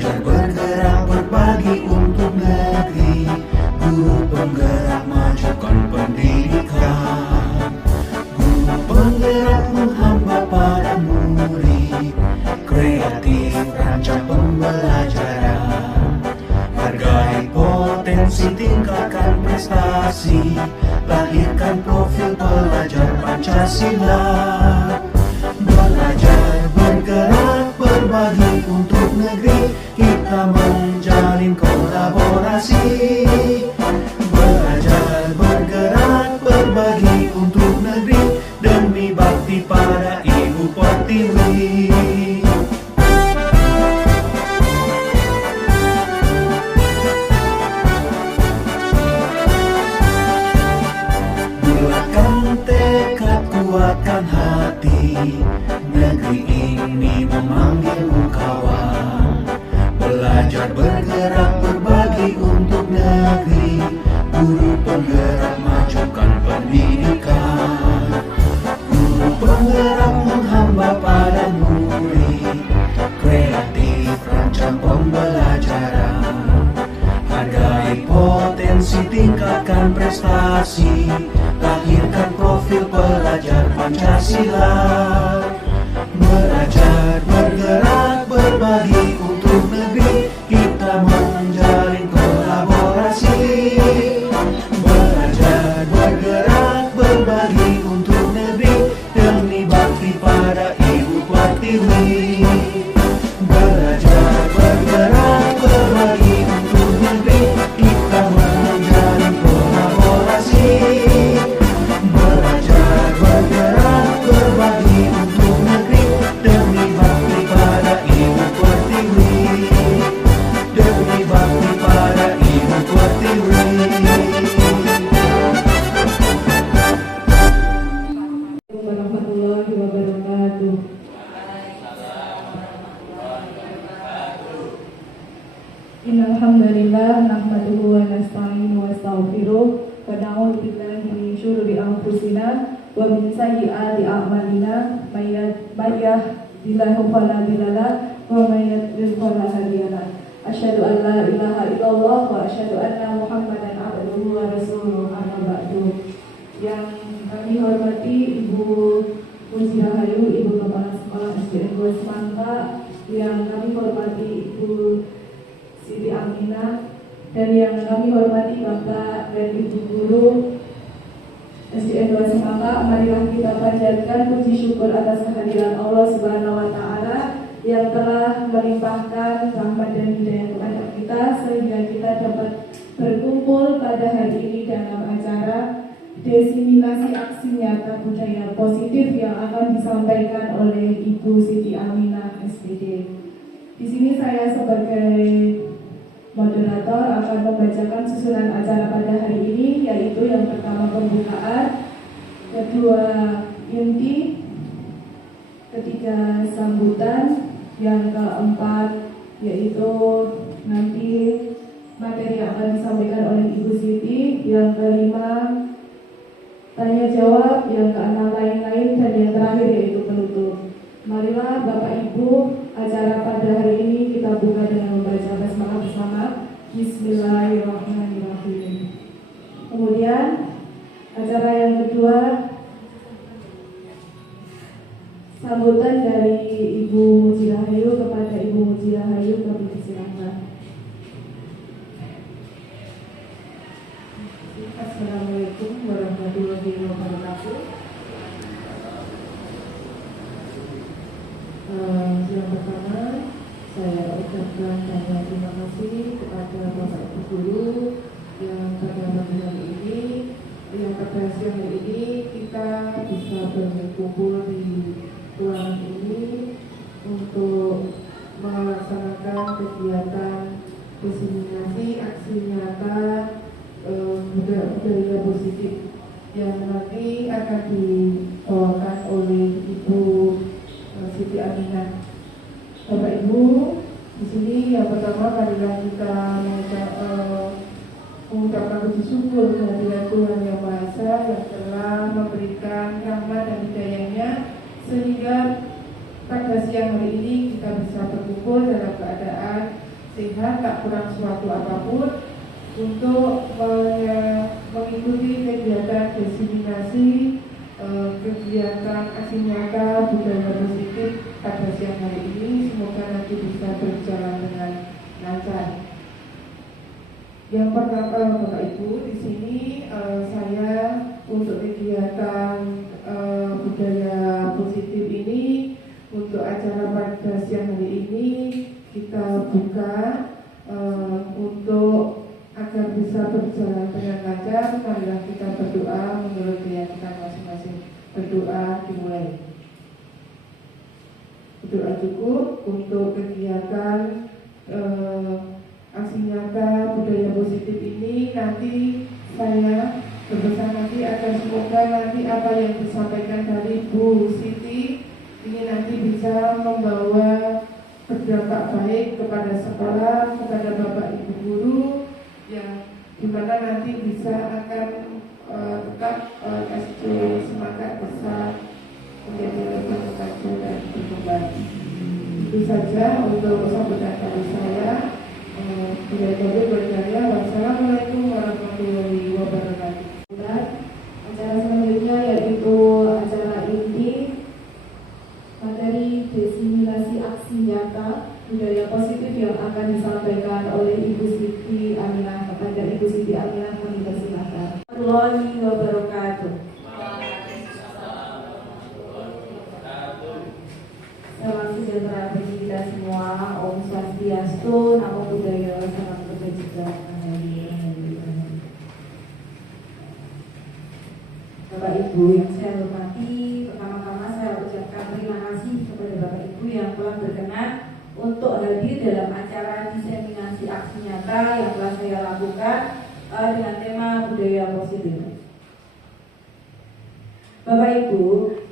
Belajar bergerak berbagi untuk negeri, guru penggerak majukan pendidikan. Guru penggerak menghamba pada murid, kreatif rancang pembelajaran. Hargai potensi, tingkatkan prestasi, lahirkan profil pelajar Pancasila. Belajar bergerak berbagi untuk negeri, kita menjalin kolaborasi. Belajar bergerak berbagi untuk negeri, demi bakti pada Ibu Pertiwi. Bulatkan tekad, kuatkan hati, negeri ini memanggilmu kawan. Belajar bergerak berbagi untuk negeri, guru penggerak majukan pendidikan. Guru penggerak menghamba pada murid, kreatif rancang pembelajaran. Hargai potensi, tingkatkan prestasi, lahirkan profil pelajar Pancasila. Belajar bergerak berbagi untuk negeri, kita menjalin kolaborasi. Belajar bergerak berbagi untuk negeri, demi bakti pada Ibu Pertiwi. Belajar bergerak berbagi untuk negeri, kita menjalin kolaborasi. Belajar bergerak berbagi untuk negeri, demi bakti pada Ibu Pertiwi. Demi bakti pada Ibu Pertiwi. Warahmatullahi wabarakatuh. Innal hamdalillah nahmaduhu wa nasta'inuhu wa nastaghfiruh wa na'udzu billahi min syururi anfusina wa min sayyiati a'malina may yahdihillahu fala mudilla lahu wa may yudlil fala hadiya lahu. Asyhadu an la ilaha illallah wa asyhadu anna Muhammadan abduhu wa rasuluh. Amma ba'du. Yang kami hormati Ibu Muji Rahayu, Ibu Kepala Sekolah SDN 2 Semangka, yang kami hormati Ibu Siti Aminah, dan yang kami hormati Bapak dan Ibu Guru SDN 2 Semangka. Marilah kita panjatkan puji syukur atas kehadiran Allah Subhanahu wa Ta'ala yang telah melimpahkan rahmat dan hidayah kepada kita, sehingga kita dapat berkumpul pada hari ini dalam acara diseminasi aksi nyata budaya positif yang akan disampaikan oleh Ibu Siti Aminah SPD. Di sini saya sebagai moderator akan membacakan susunan acara pada hari ini, yaitu yang pertama pembukaan, kedua inti, ketiga sambutan, yang keempat yaitu nanti materi yang akan disampaikan oleh Ibu Siti, yang kelima tanya jawab, yang keenam lain-lain, dan yang terakhir yaitu penutup. Marilah Bapak Ibu, acara pada hari ini kita buka dengan membaca basmalah bersama. Bismillahirrahmanirrahim. Kemudian acara yang kedua, sambutan dari Ibu Muji Rahayu. Kepada Ibu Muji Rahayu kami persilakan. Assalamualaikum warahmatullahi wabarakatuh. Yang pertama, saya ucapkan banyak terima kasih kepada Bapak Ibu Guru yang pada pagi hari ini, yang pada siang hari ini kita bisa berkumpul di ruangan ini untuk melaksanakan kegiatan diseminasi aksi nyata budaya positif yang nanti akan dibawakan oleh Ibu Siti Aminah. Bapak Ibu, di sini yang pertama marilah kita mengucapkan puji syukur kehadiran Tuhan Yang Maha Esa yang telah memberikan rahmat dan hidayahnya sehingga pada siang hari ini kita bisa berkumpul dalam keadaan berkenan tak kurang suatu apapun untuk mengikuti kegiatan diseminasi kegiatan aksi nyata budaya positif pada siang hari ini. Semoga nanti bisa berjalan dengan lancar. Yang pertama, Bapak Ibu, di sini saya untuk kegiatan budaya positif ini, untuk acara pada siang hari ini kita buka untuk agar bisa berjalan dengan lancar. Marilah kita berdoa menurut keyakinan masing-masing. Berdoa dimulai. Berdoa cukup untuk kegiatan aksi nyata budaya positif ini. Nanti saya berpesan nanti agar semoga nanti apa yang disampaikan dari Bu Siti ini nanti bisa membawa berdampak baik kepada sekolah, kepada Bapak Ibu guru, yang dimana nanti bisa akan tetap SC semangat bisa menjadi lebih maju dan berkembang. Itu saja untuk sambutan dari saya. Wassalamualaikum warahmatullahi wabarakatuh. Acara selanjutnya yaitu acara inti materi diseminasi aksi nyata budaya positif yang akan disampaikan oleh Ibu Siti Aminah kepada Ibu Siti Aminah. Kami persilakan. Warahmatullahi wabarakatuh. Salam sejahtera bagi kita semua. Om Swastiastu, Namo Buddhaya, salam kebajikan. Bapak Ibu yang saya hormati, pertama-tama saya ucapkan terima kasih kepada Bapak Ibu yang telah berkenan untuk hadir dalam acara diseminasi aksi nyata yang telah saya lakukan dengan tema budaya positif. Bapak Ibu,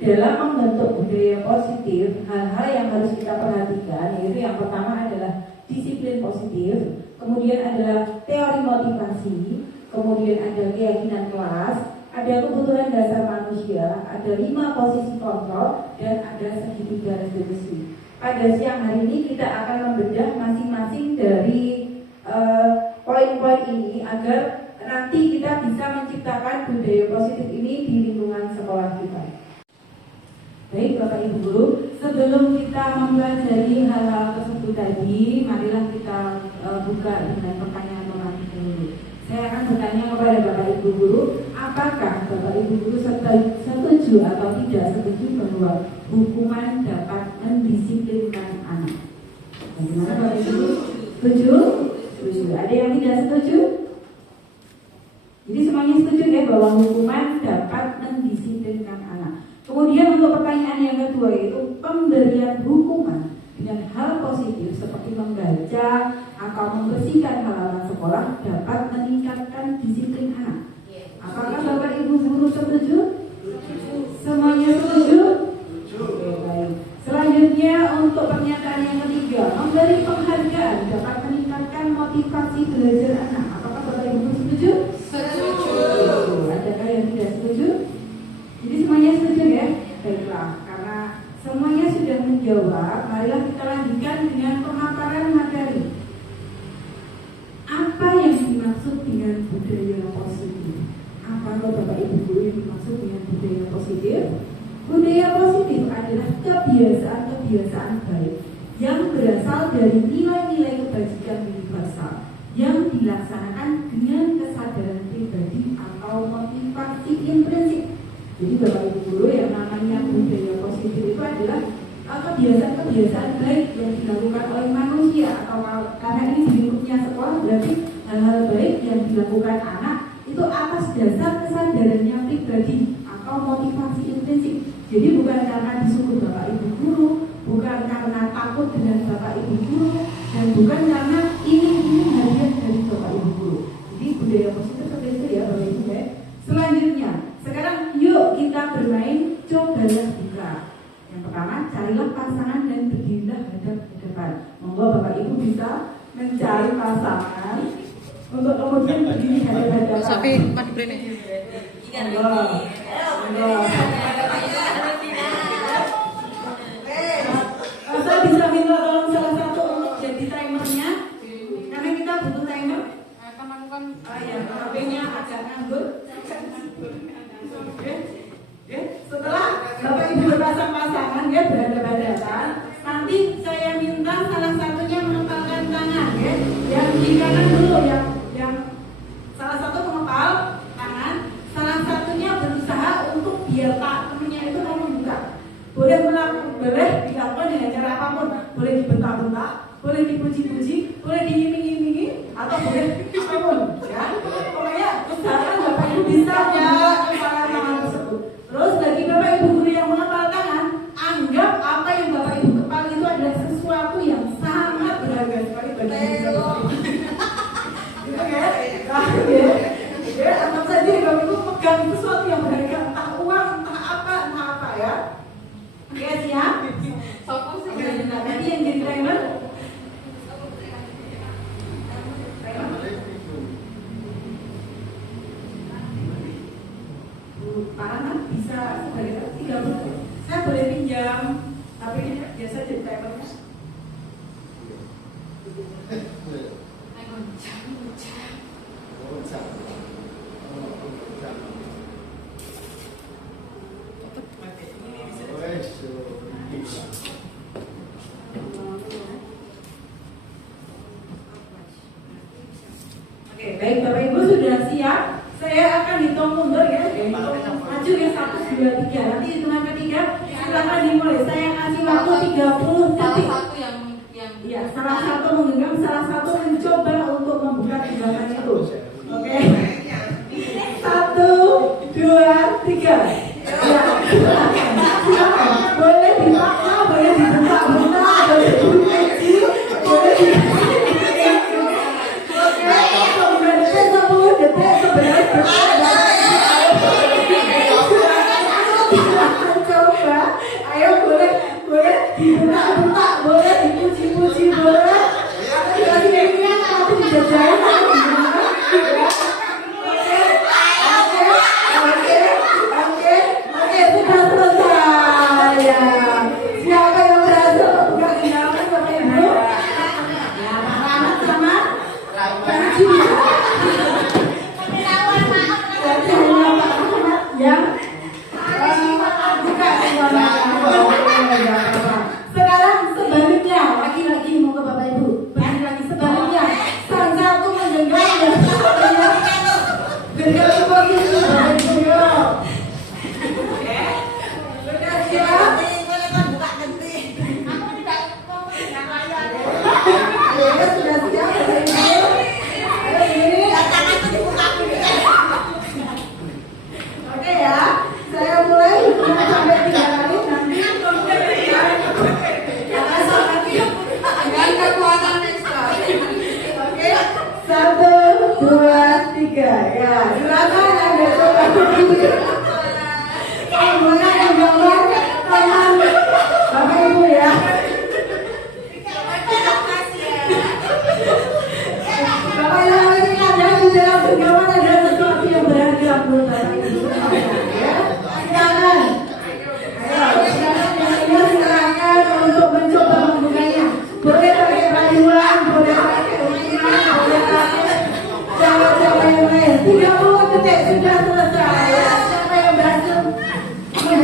dalam membentuk budaya positif, hal-hal yang harus kita perhatikan yaitu yang pertama adalah disiplin positif, kemudian adalah teori motivasi, kemudian ada keyakinan kelas, ada kebutuhan dasar manusia, ada 5 posisi kontrol, dan ada segitiga restitusi. Pada siang hari ini kita akan membedah masing-masing dari poin-poin ini agar nanti kita bisa menciptakan budaya positif ini di lingkungan sekolah kita. Baik Bapak Ibu Guru, sebelum kita mempelajari hal-hal tersebut tadi, marilah kita buka dengan pertanyaan romantik dulu. Saya akan bertanya kepada Bapak Ibu Guru, apakah Bapak Ibu Guru setuju atau tidak setuju bahwa hukuman dapat mendisiplinkan anak? Bagaimana Bapak Ibu? Setuju? Setuju. Ada yang tidak setuju? Jadi semuanya setuju ya bahwa hukuman dapat mendisiplinkan anak. Kemudian untuk pertanyaan yang kedua yaitu pemberian hukuman dengan hal positif seperti membaca atau membersihkan halaman sekolah dapat meningkatkan disiplin anak. Apakah Bapak Ibu Guru setuju? Semuanya setuju? Oke, baik. Selanjutnya untuk pernyataan yang ketiga, memberi penghargaan dapat meningkatkan motivasi belajar anak. Apakah Bapak Ibu Guru setuju? Setuju. Adakah yang tidak setuju? Jadi semuanya setuju ya? Baiklah, karena semuanya sudah menjawab, marilah kita lanjutkan dengan pemaparan materi. Apa yang dimaksud dengan budaya positif? Apa Bapak Ibu Guru yang dimaksud dengan budaya positif? Budaya positif adalah kebiasaan-kebiasaan baik yang berasal dari nilai-nilai kebajikan universal yang dilaksanakan dengan kesadaran pribadi atau motivasi intrinsik. Jadi Bapak Ibu Guru, yang namanya budaya positif itu adalah kebiasaan-kebiasaan baik yang dilakukan oleh manusia, atau karena ini di lingkupnya sekolah berarti hal-hal baik yang dilakukan anak itu atas dasar kesadarannya pribadi atau motivasi intrinsik. Jadi bukan karena disuruh Bapak Ibu Guru, bukan karena takut dengan Bapak Ibu Guru, dan bukan karena ini hadiah dari Bapak Ibu Guru. Jadi budaya positif seperti itu ya Bapak Ibu ya. Selanjutnya, sekarang yuk kita bermain cobalah buka. Yang pertama, carilah pasangan dan berdirilah hadap ke depan. Monggo Bapak Ibu bisa mencari pasangan untuk kemudian berdiri hadap-hadapan. Sapi mandi brene. Saya bisa minta tolong salah satu untuk jadi timernya. kiri kanan dulu yang salah satu mengepal tangan, salah satunya berusaha untuk biar temennya itu mau membuka. Boleh dilakukan dengan cara apapun, boleh dibentak-bentak, boleh dipuji-puji, boleh diiming-imingi, atau boleh apapun, ya. Pokoknya usahakan Bapak Ibu bisa mengepalan tangan tersebut. Terus bagi Bapak Ibu guru yang mengepal tangan, anggap apa yang Bapak Ibu kepal itu adalah sesuatu yang sangat berharga sekali bagi kita. Gitu kan? Ya, anggap saja Bapak Ibu pegang sesuatu yang berharga, entah uang, entah apa ya. Oke, siap? Oke, nah tadi yang jadi timer. Pak bisa sebagai 30. Saya boleh pinjam, tapi ini biasa jadi timernya. Oke, baik Bapak Ibu sudah siap. Saya akan hitung mundur ya, maju ya 1, 2, 3. Nanti hitungan ketiga silakan dimulai. Saya kasih waktu 30 detik. Ya, salah satu menggenggam, salah satu mencoba untuk membuka genggaman itu. Oke. 1, 2, 3. Ya, silakan. Boleh dipaksa, boleh dibentak-bentak, boleh dipuji, boleh ayo boleh dibentak-bentak, boleh dipuji-puji, boleh tapi dijajahin oke, sudah selesai ya. Siapa yang berhasil membuka genggaman Bapak Ibu? Ya, anak sama Panji yang buka sekarang sebaliknya, lagi-lagi mau ke Bapak Ibu, balik lagi sebaliknya, sang satu menggenggam dan satunya berganti posisi Bapak Ibu. Oke, sudah siap? Sudah siap Bapak Ibu? Ayo ini oke ya, saya mulai hitungan sampai 3 kali nanti dengan kekuatan ekstra. Oke, 1, 2, 3 ya, silakan Anda coba berdiri. Mulai menggambar tangan Bapak Ibu ya. Bapak Ibu ini ada di dalam genggaman ada sesuatu yang berharga menurut Bapak Ibu. Silakan untuk mencoba membukanya. Boleh pakai rayuan, boleh pakai ujian, boleh pakai cara-cara yang lain. 30 detik sudah selesai. Siapa yang berhasil membuka? Oke,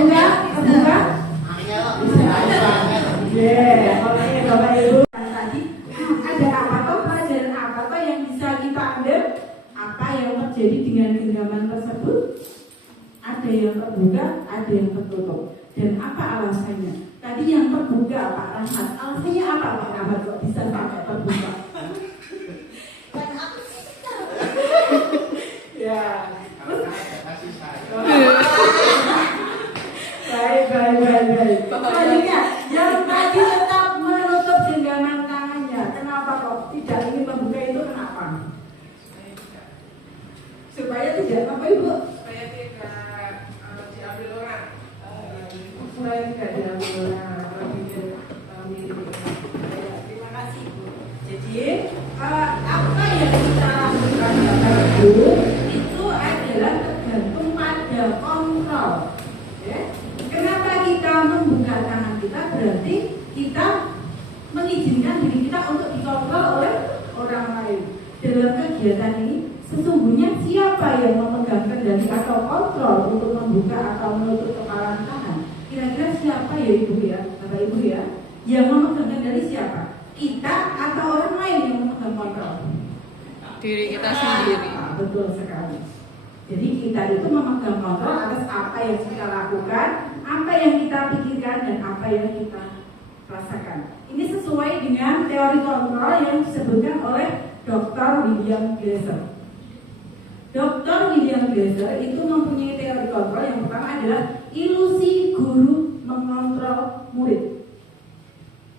Bapak Ibu. Tadi ada apa toh, pelajaran apa toh yang bisa kita ambil? Apa yang terjadi dengan genggaman tersebut? Ada yang terbuka, ada yang tertutup. Dan apa alasannya? Tadi yang terbuka Pak Rahmat, alasannya apa Pak Rahmat kok bisa sampai terbuka? Ya. Baik. Selanjutnya, yang tadi tetap menutup genggaman tangannya, kenapa kok tidak ingin membuka itu? Kenapa? Supaya tidak apa Ibu? Supaya tidak diambil orang. Terima kasih Bu. Jadi apa yang kita lakukan Bapak Ibu itu adalah tergantung pada kontrol. Ya. Kenapa kita membuka tangan kita? Berarti kita mengizinkan diri kita untuk dikontrol oleh orang lain. Dalam kegiatan ini sesungguhnya siapa yang memegang kendali atau kontrol untuk membuka atau menutup kepalan tangan? Kira-kira siapa ya Ibu ya, Bapak Ibu ya? Yang memegang kendali siapa? Kita atau orang lain yang memegang kontrol? diri kita sendiri. Nah, betul sekali. Jadi kita itu memegang kontrol atas apa yang kita lakukan, apa yang kita pikirkan, dan apa yang kita rasakan. Ini sesuai dengan teori kontrol yang disebutkan oleh Dr. William Glasser. Dr. William Glasser itu mempunyai teori kontrol yang pertama adalah ilusi guru mengontrol murid.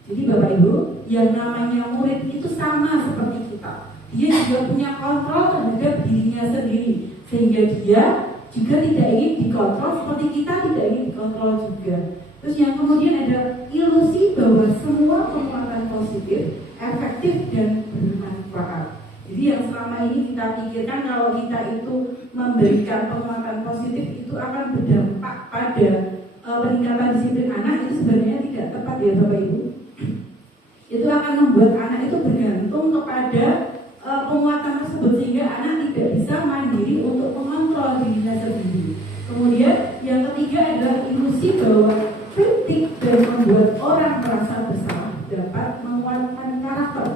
Jadi Bapak Ibu, yang namanya murid itu sama seperti kita. Dia juga punya kontrol terhadap dirinya sendiri, sehingga dia juga tidak ingin dikontrol seperti kita tidak ingin dikontrol juga. Terus yang kemudian ada ilusi bahwa semua penguatan positif, efektif dan bermanfaat. Jadi yang selama ini kita pikirkan kalau kita itu memberikan penguatan positif itu akan berdampak pada peningkatan disiplin anak, itu sebenarnya tidak tepat ya Bapak Ibu. Itu akan membuat anak itu bergantung kepada penguatan tersebut sehingga anak tidak bisa mandiri untuk mengontrol dirinya sendiri. Kemudian yang ketiga adalah ilusi bahwa kritik dan membuat orang merasa bersalah dapat menguatkan karakter.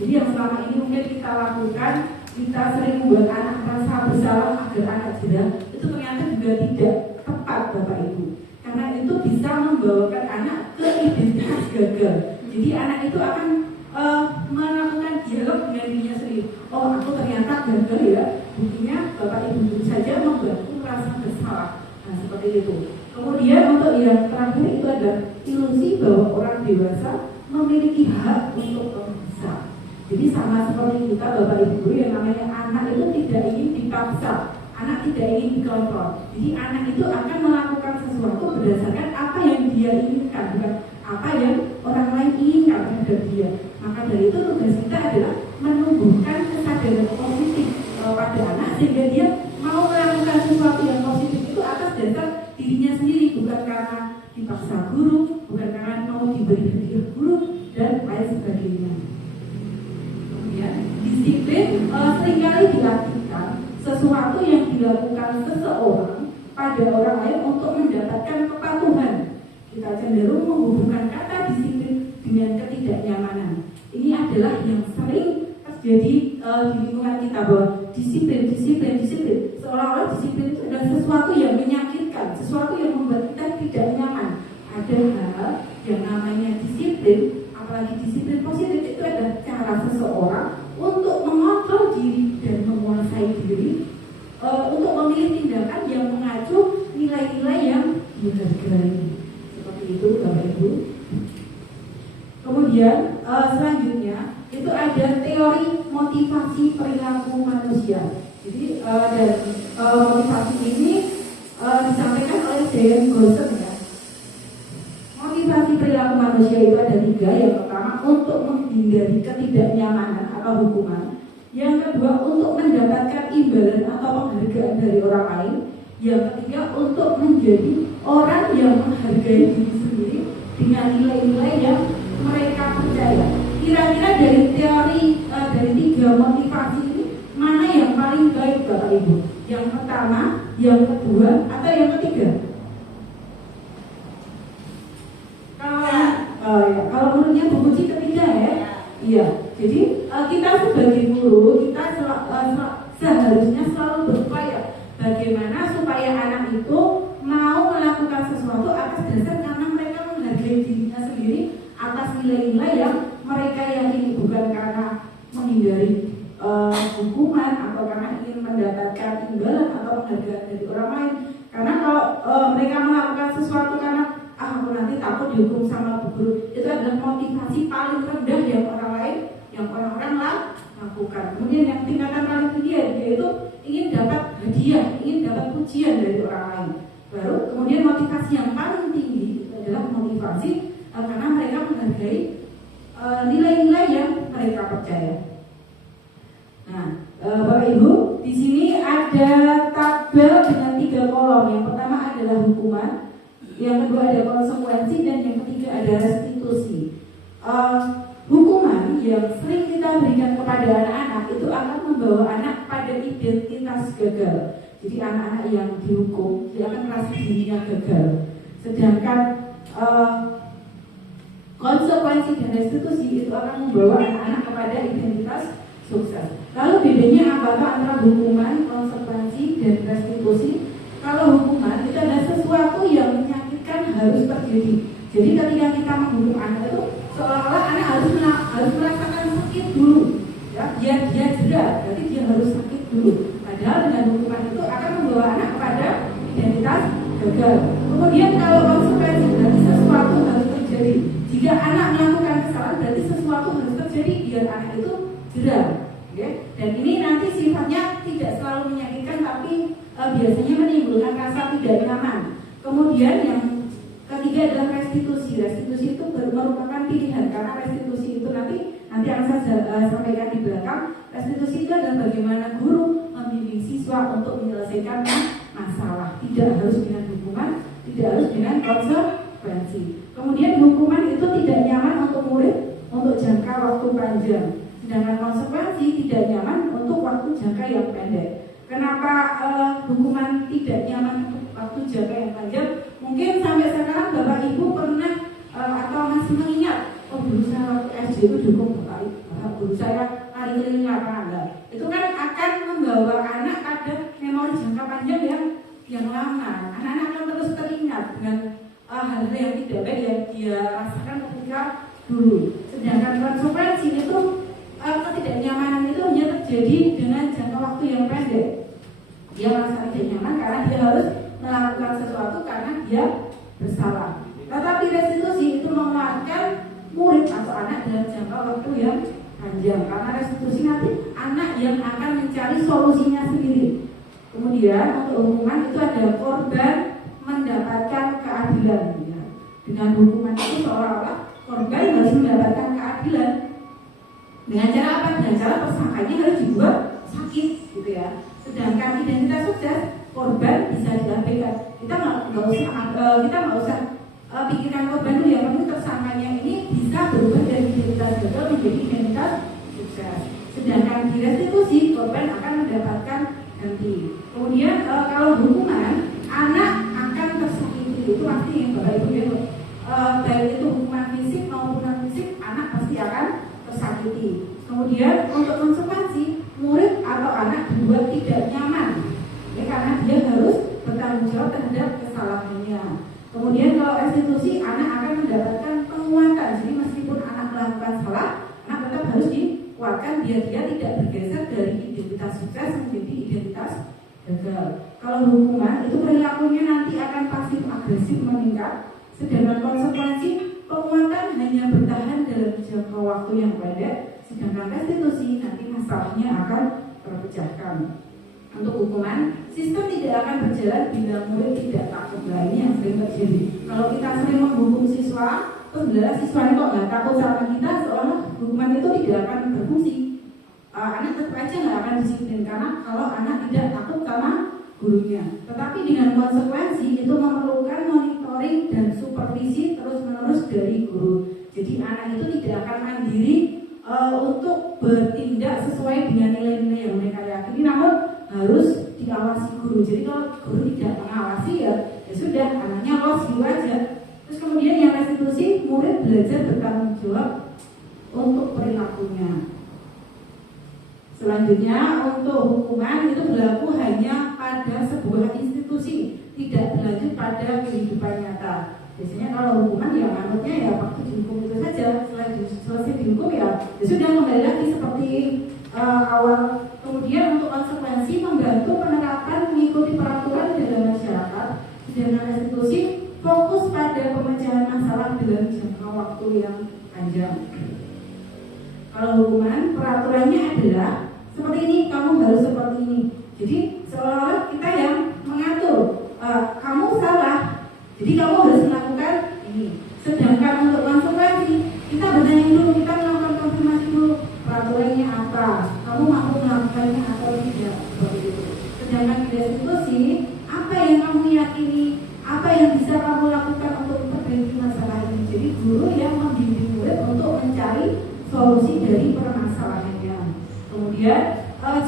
Jadi yang selama ini mungkin kita lakukan, kita sering membuat anak merasa bersalah agar anak jerah, itu ternyata juga tidak tepat Bapak Ibu. Karena itu bisa membawakan anak ke identitas gagal. Jadi anak itu akan melakukan dialog dengan dirinya sendiri. Oh, aku ternyata gagal ya. Buktinya Bapak Ibu saja membuatku merasa bersalah. Nah, seperti itu. Kemudian untuk yang terakhir itu adalah ilusi bahwa orang dewasa memiliki hak untuk memaksa. Jadi sama seperti kita Bapak Ibu, yang namanya anak itu tidak ingin dipaksa, anak tidak ingin dikontrol. Jadi anak itu akan melakukan sesuatu berdasarkan apa yang dia inginkan, bukan apa yang orang lain inginkan terhadap dia. Maka dari itu tugas kita adalah menumbuhkan kesadaran positif pada anak sehingga dia mau melakukan sesuatu yang positif itu atas dasar dirinya sendiri, bukan karena dipaksa guru, bukan karena mau diberi hadiah guru dan lain sebagainya. Kemudian disiplin seringkali diartikan sesuatu yang dilakukan seseorang pada orang lain untuk mendapatkan kepatuhan. Kita cenderung menghubungkan kata disiplin dengan ketidaknyamanan. Ini adalah yang sering terjadi di lingkungan kita, bahwa disiplin seolah-olah disiplin itu adalah sesuatu yang menyakitkan, sesuatu yang membuat kita tidak nyaman. Padahal yang namanya disiplin, apalagi disiplin positif, itu adalah cara seseorang untuk mengontrol diri dan menguasai diri, untuk memilih tindakan yang mengacu nilai-nilai yang dihargai. Seperti itu Bapak Ibu. Kemudian selanjutnya itu ada teori motivasi perilaku manusia. Jadi motivasi ini disampaikan oleh Diane Gosset ya. Motivasi perilaku manusia itu ada 3. Yang pertama untuk menghindari ketidaknyamanan atau hukuman. Yang kedua untuk mendapatkan imbalan atau penghargaan dari orang lain. Yang ketiga untuk menjadi orang yang menghargai diri sendiri dengan nilai-nilai yang mereka percaya. Kira-kira dari teori dari 3 motivasi ini mana yang paling baik Bapak Ibu? Yang pertama, yang kedua, atau yang ketiga? Kalau menurutnya Bu Puji ketiga ya. Iya. Jadi kita sebagai guru kita seharusnya selalu berupaya bagaimana supaya anak itu mau melakukan sesuatu atas dasar karena mereka menghargai dirinya sendiri, atas nilai-nilai yang mereka yakini, bukan karena menghindari hukuman atau karena ingin mendapatkan imbalan atau penghargaan dari orang lain. Karena kalau mereka melakukan sesuatu karena aku nanti takut dihukum sama bu guru, itu adalah motivasi paling rendah yang orang-orang lakukan. Kemudian yang tingkatan paling tinggi yaitu ingin dapat hadiah, ingin dapat pujian dari orang lain. Baru kemudian motivasi yang paling tinggi itu adalah motivasi karena mereka menghargai nilai-nilai yang mereka percaya. Nah, Bapak Ibu, di sini ada tabel dengan 3 kolom. Yang pertama adalah hukuman, yang kedua ada konsekuensi, dan yang ketiga ada restitusi. Hukuman yang sering kita berikan kepada anak-anak itu akan membawa anak pada identitas gagal. Jadi anak-anak yang dihukum dia akan merasa dirinya gagal. Sedangkan konsekuensi dan restitusi itu akan membawa anak-anak kepada identitas sukses. Lalu bedanya apa antara hukuman, konsekuensi, dan restitusi? Kalau hukuman itu adalah sesuatu yang menyakitkan harus terjadi. Jadi ketika kita menghukum anak itu seolah-olah anak harus merasakan sakit dulu, ya, biar dia jeda. Berarti dia harus sakit dulu. Padahal dengan hukuman itu akan membawa anak kepada identitas gagal. Kemudian kalau konsekuensi berarti sesuatu harus terjadi. Jika anak melakukan kesalahan berarti sesuatu harus terjadi biar anak itu jeda. Okay? Dan ini nanti sifatnya tidak selalu menyakitkan tapi biasanya menimbulkan rasa tidak nyaman. Kemudian yang ketiga adalah restitusi. Restitusi itu merupakan pilihan karena restitusi itu nanti akan saya sampaikan di belakang. Restitusi itu adalah bagaimana guru membimbing siswa untuk menyelesaikan masalah. Tidak harus dengan hukuman, tidak harus dengan konsekuensi. Kemudian hukuman itu tidak nyaman untuk murid untuk jangka waktu panjang. Sedangkan konsekuensi tidak nyaman untuk waktu jangka yang pendek. Kenapa hukuman tidak nyaman untuk waktu jangka yang panjang? Mungkin sampai sekarang Bapak Ibu pernah atau masih mengingat, dulu saya waktu SD itu dukung Bapak guru saya lari keliling lapangan. Itu kan akan membawa anak pada memori jangka panjang yang lama. Anak-anak akan terus teringat dengan hal-hal yang tidak baik yang dia rasakan ketika dulu. Sedangkan konsekuensi itu ketidaknyamanan itu hanya terjadi dengan jangka waktu yang pendek. Dia merasa tidak nyaman karena dia harus melakukan sesuatu karena dia bersalah. Tetapi restitusi itu menguatkan murid atau anak dalam jangka waktu yang panjang. Karena restitusi nanti anak yang akan mencari solusinya sendiri. Kemudian untuk hukuman itu ada korban mendapatkan keadilan. Ya. Dengan hukuman itu seolah-olah korban harus mendapatkan keadilan. Dengan cara apa? Dengan cara tersangkanya harus dibuat sakit, gitu ya. Sedangkan identitas sukses korban bisa diabaikan. Kita nggak usah pikirkan korban dulu, yang penting tersangkanya ini bisa berubah dari identitas gagal menjadi identitas sukses. Sedangkan di restitusi korban akan mendapatkan ganti. Kemudian kalau hukuman anak akan tersakiti, itu pasti Bapak Ibu ya. Baik itu hukuman fisik maupun non fisik anak pasti akan tersakiti. Kemudian untuk konsekuensi murid atau anak dibuat tidak nyaman ya, karena dia harus bertanggung jawab terhadap kesalahannya. Kemudian kalau restitusi anak akan mendapatkan penguatan. Jadi meskipun anak melakukan salah, anak tetap harus dikuatkan biar dia tidak bergeser dari identitas sukses menjadi identitas gagal. Kalau hukuman itu perilakunya nanti akan pasif agresif meningkat. Sedangkan konsekuensi penguatan hanya bertahan dalam jangka waktu yang pendek. Sedangkan restitusi nanti masalahnya akan terpecahkan. Untuk hukuman, sistem tidak akan berjalan bila murid tidak takut. Nah, ini yang sering terjadi. Kalau kita sering menghukum siswa, terus siswa kok nggak takut sama kita, seolah hukuman itu tidak akan berfungsi. Anak tetap aja nggak akan disiplin karena kalau anak tidak takut sama gurunya. Tetapi dengan konsekuensi itu memerlukan monitoring dan supervisi terus-menerus dari guru. Jadi anak itu tidak akan mandiri untuk bertindak sesuai dengan nilai-nilai yang mereka yakini, namun harus diawasi guru. Jadi kalau guru tidak mengawasi ya sudah, anaknya lost gitu aja. Terus kemudian yang restitusi, murid belajar bertanggung jawab untuk perilakunya. Selanjutnya untuk hukuman itu berlaku hanya pada sebuah institusi, tidak berlanjut pada kehidupan nyata. Biasanya kalau hukuman ya anutnya ya waktu dihukum itu saja, selesai dihukum ya sudah kembali lagi seperti awal. Kemudian untuk konsekuensi membantu penerapan mengikuti peraturan dalam masyarakat. Sedangkan restitusi fokus pada pemecahan masalah dalam jangka waktu yang panjang. Kalau hukuman peraturannya adalah seperti ini, kamu harus seperti ini. Jadi seolah-olah kita yang mengatur, kamu salah, jadi kamu harus melakukan ini. Sedangkan untuk konsekuensi kita bertanya dulu, kita melakukan konfirmasi dulu peraturannya apa, kamu mampu melakukannya atau tidak, seperti itu. Sedangkan di restitusi, apa yang kamu yakini, apa yang bisa kamu lakukan untuk memperbaiki masalah ini. Jadi guru yang membimbing murid untuk mencari solusi dari permasalahannya. Kemudian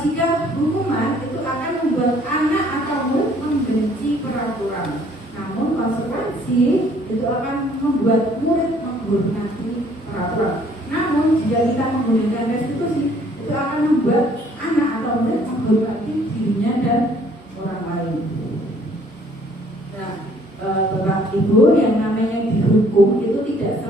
jika hukuman itu akan membuat anak atau murid membenci peraturan, namun konsekuensi itu akan membuat murid menghormati peraturan. Namun jika kita menggunakan restitusi, itu akan membuat anak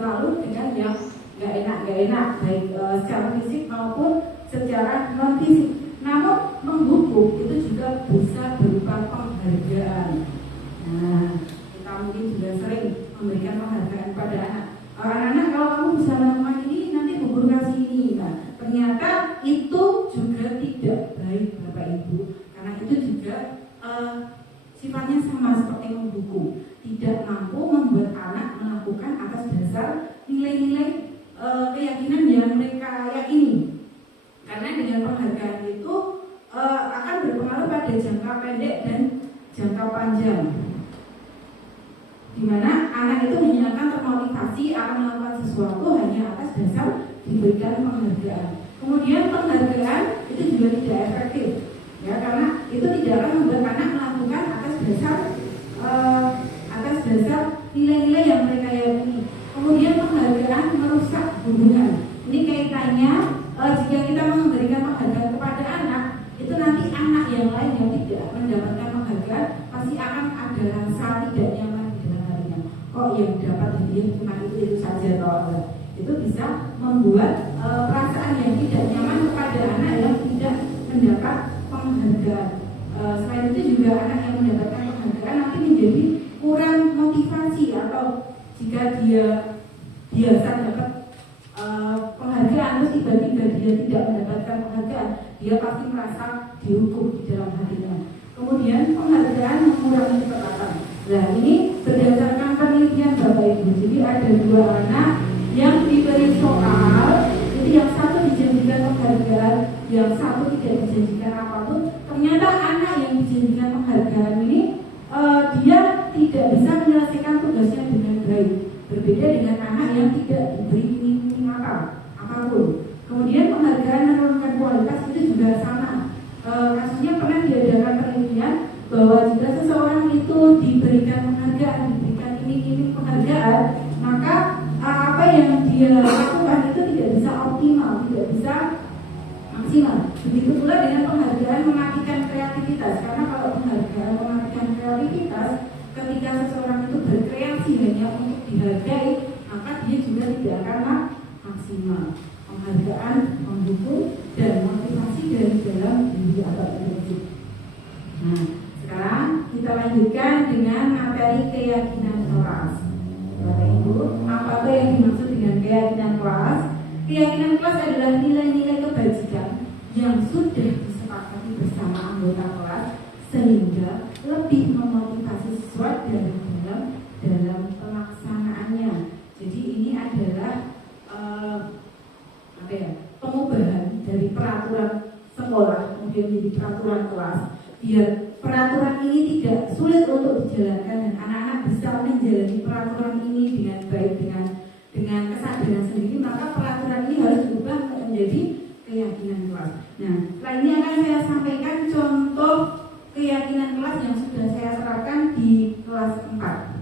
selalu dengan yang nggak enak baik secara fisik maupun secara non fisik. Namun menghukum itu juga bisa berupa penghargaan. Nah, kita mungkin juga sering memberikan penghargaan pada anak. Anak-anak, kalau kamu bisa melakukan ini, nanti guru kasih ini. Nah, ternyata itu juga tidak baik Bapak Ibu, karena itu juga sifatnya sama seperti menghukum, tidak mampu membuat anak melakukan atas dasar nilai-nilai keyakinan yang mereka yakini. Karena dengan penghargaan itu akan berpengaruh pada jangka pendek dan jangka panjang, di mana anak itu hanya akan termotivasi akan melakukan sesuatu hanya atas dasar diberikan penghargaan. Kemudian penghargaan itu juga tidak efektif, ya, karena itu tidak akan membuat anak melakukan atas dasar nilai-nilai yang mereka yakini. Kemudian penghargaan merusak hubungan. Ini kaitannya jika kita memberikan penghargaan kepada anak, itu nanti anak yang lain yang tidak mendapatkan penghargaan pasti akan ada rasa tidak nyaman di dalam hatinya. Kok yang dapat hadiah cuma itu saja toh? Itu bisa membuat perasaan yang tidak nyaman kepada anak yang tidak mendapat penghargaan. Selain itu juga anak yang mendapatkan penghargaan nanti menjadi kurang motivasi, atau jika dia biasa dapat penghargaan terus tiba-tiba dia tidak mendapatkan penghargaan, dia pasti merasa dihukum di dalam hatinya. Kemudian penghargaan mengurangi kekerasan. Nah, ini berdasarkan penelitian Bapak Ibu. Jadi ada 2 anak yang diberi soal, jadi yang satu dijanjikan penghargaan, yang satu tidak dijanjikan apapun. Ternyata anak yang dijanjikan penghargaan ini dia tidak bisa menyelesaikan tugasnya dengan baik, berbeda dengan anak yang tidak diberi apapun. Kemudian penghargaan menurunkan kualitas itu juga sama. Kasusnya pernah diadakan penelitian bahwa jika seseorang itu diberikan penghargaan, diberikan iming-iming penghargaan, maka apa yang dia lakukan itu tidak bisa optimal, tidak bisa maksimal. Begitu pula dengan penghargaan mematikan kreativitas, karena kalau penghargaan mematikan kreativitas, ketika seseorang itu berkreasi hanya untuk dihargai, maka dia juga tidak akan maksimal. Penghargaan mendukung dan motivasi dari dalam diri atau individu. Nah, sekarang kita lanjutkan dengan materi keyakinan kelas. Bapak Ibu, apa yang dimaksud dengan keyakinan kelas? Keyakinan kelas adalah nilai-nilai kebajikan yang sudah disepakati bersama anggota kelas sehingga lebih memotivasi siswa dalam pelaksanaannya. Jadi ini adalah pengubahan dari peraturan sekolah kemudian menjadi peraturan kelas, biar peraturan ini tidak sulit untuk dijalankan dan anak-anak bisa menjalani peraturan ini dengan baik, dengan kesadaran sendiri. Maka peraturan ini harus diubah menjadi keyakinan kelas. Nah, setelah ini akan saya sampaikan contoh keyakinan kelas yang sudah saya terapkan di kelas 4.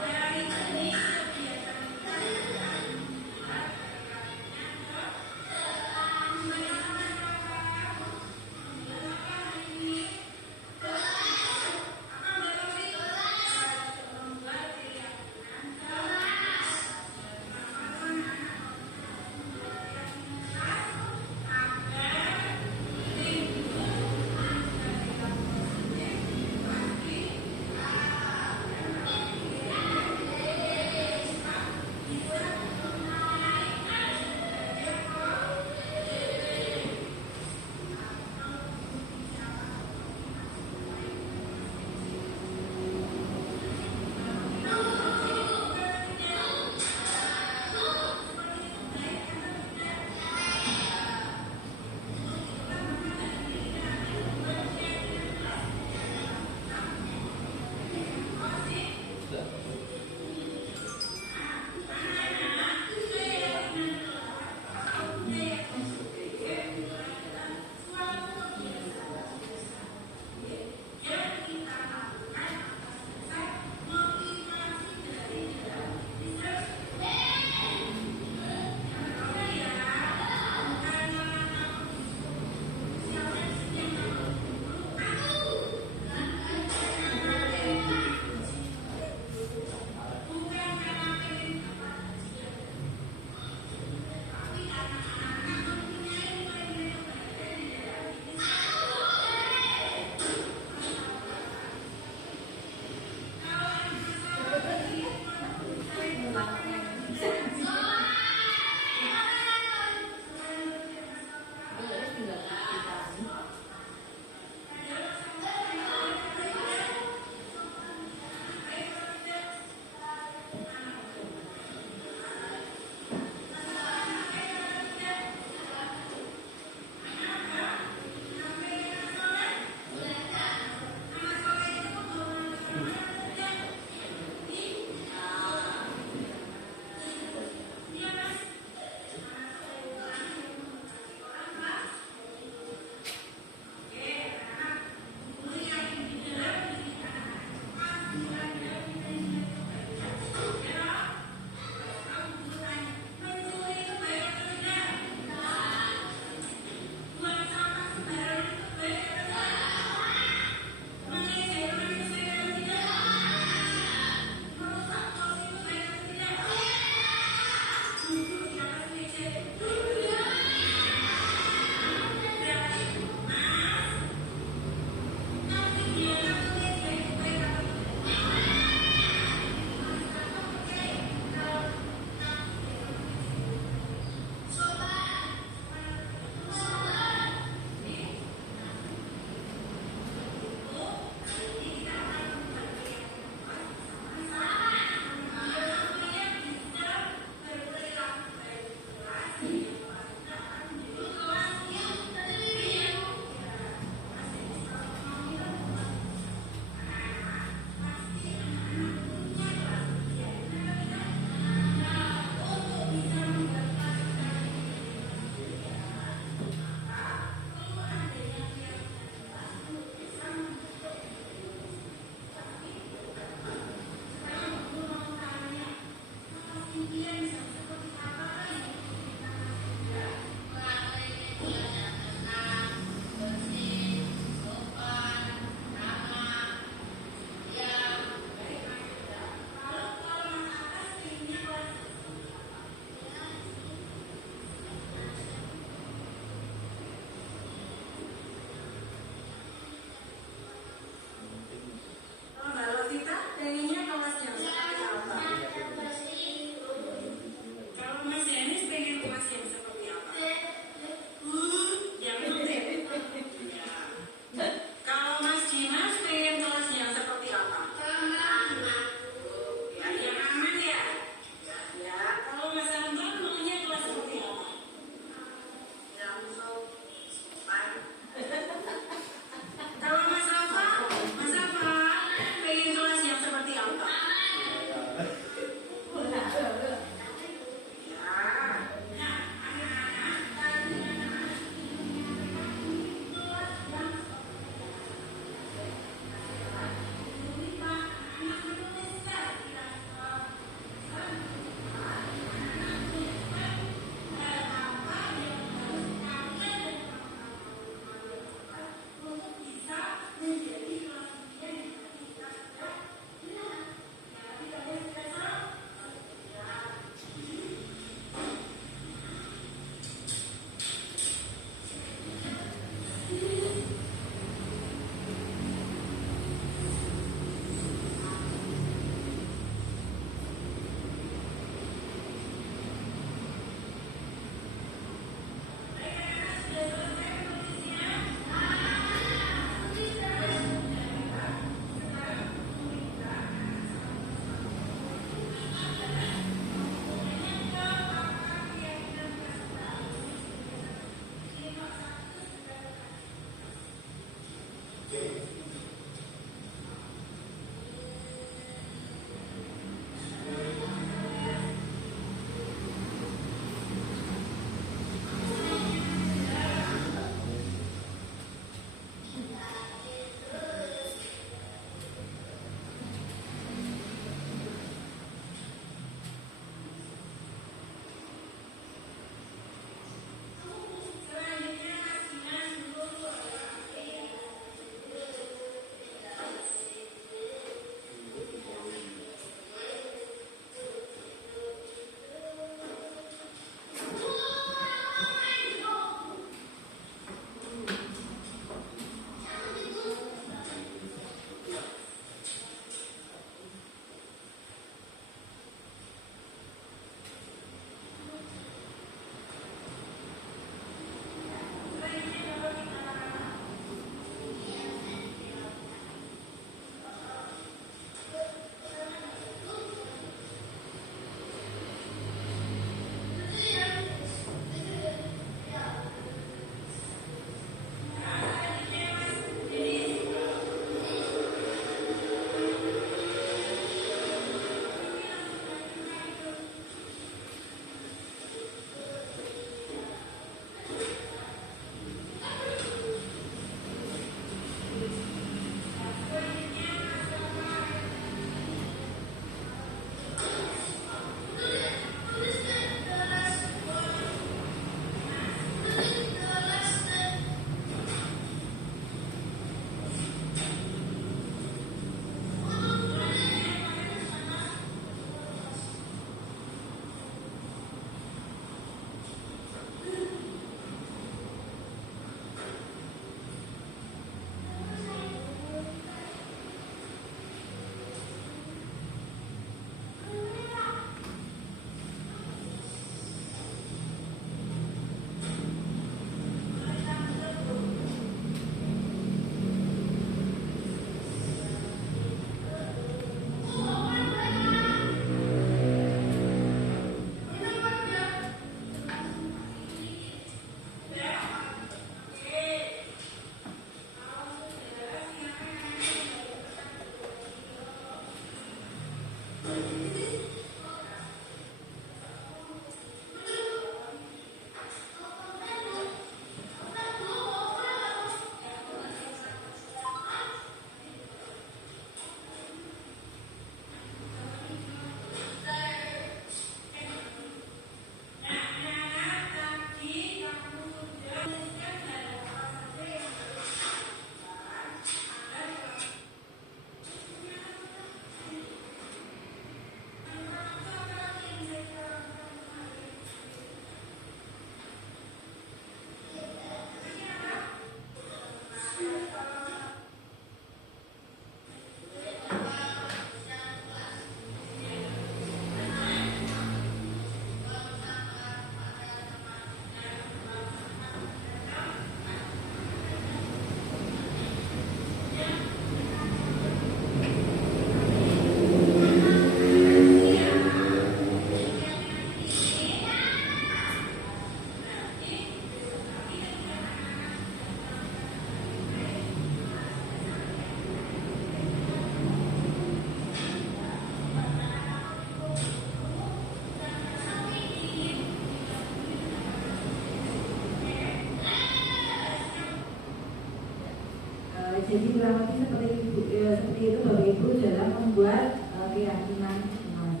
Jadi kurang lebih seperti itu Bapak Ibu dalam membuat keyakinan kelas.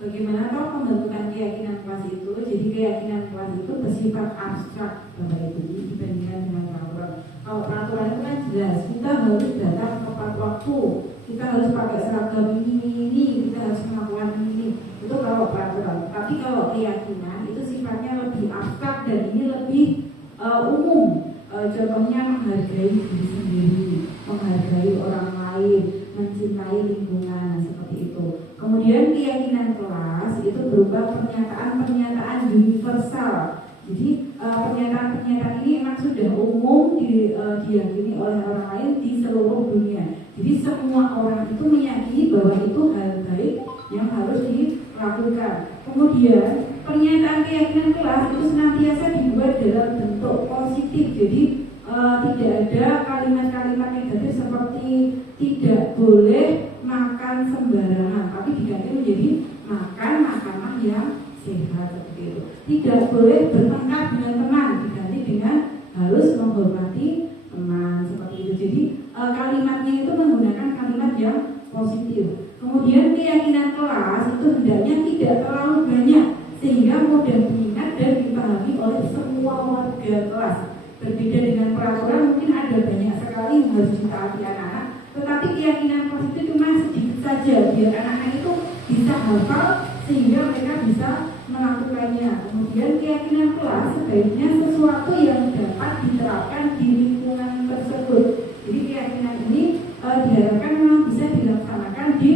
Bagaimana toh pembentukan keyakinan kelas itu? Jadi keyakinan kelas itu bersifat abstrak Bapak Ibu dibandingkan dengan peraturan. Kalau peraturan itu kan jelas, kita harus datang tepat waktu, kita harus pakai seragam ini, kita harus melakukan ini. Itu kalau peraturan. Tapi kalau keyakinan itu sifatnya lebih abstrak dan ini lebih umum. Contohnya menghargai diri sendiri, menghargai orang lain, mencintai lingkungan seperti itu. Kemudian keyakinan kelas itu berupa pernyataan-pernyataan universal. Jadi pernyataan-pernyataan ini memang sudah umum diyakini oleh orang lain di seluruh dunia. Jadi semua orang itu meyakini bahwa itu hal baik yang harus dilakukan. Kemudian pernyataan keyakinan kelas itu senantiasa dibuat dalam bentuk positif. Jadi tidak ada kalimat-kalimat negatif seperti tidak boleh makan sembarangan, tapi diganti menjadi makan makanan yang sehat seperti itu. Tidak boleh bertengkar dengan teman, diganti dengan harus menghormati teman seperti itu. Jadi kalimatnya itu menggunakan kalimat yang positif. Kemudian keyakinan kelas itu hendaknya tidak terlalu banyak sehingga mudah diingat dan dipahami oleh semua warga kelas. Berbeda dengan peraturan, mungkin ada banyak sekali yang harus ditaati anak-anak, tetapi keyakinan kelas itu cuma sedikit saja biar anak-anak itu bisa hafal sehingga mereka bisa melakukannya. Kemudian keyakinan kelas sebaiknya sesuatu yang dapat diterapkan di lingkungan tersebut. Jadi keyakinan ini diharapkan memang bisa dilaksanakan di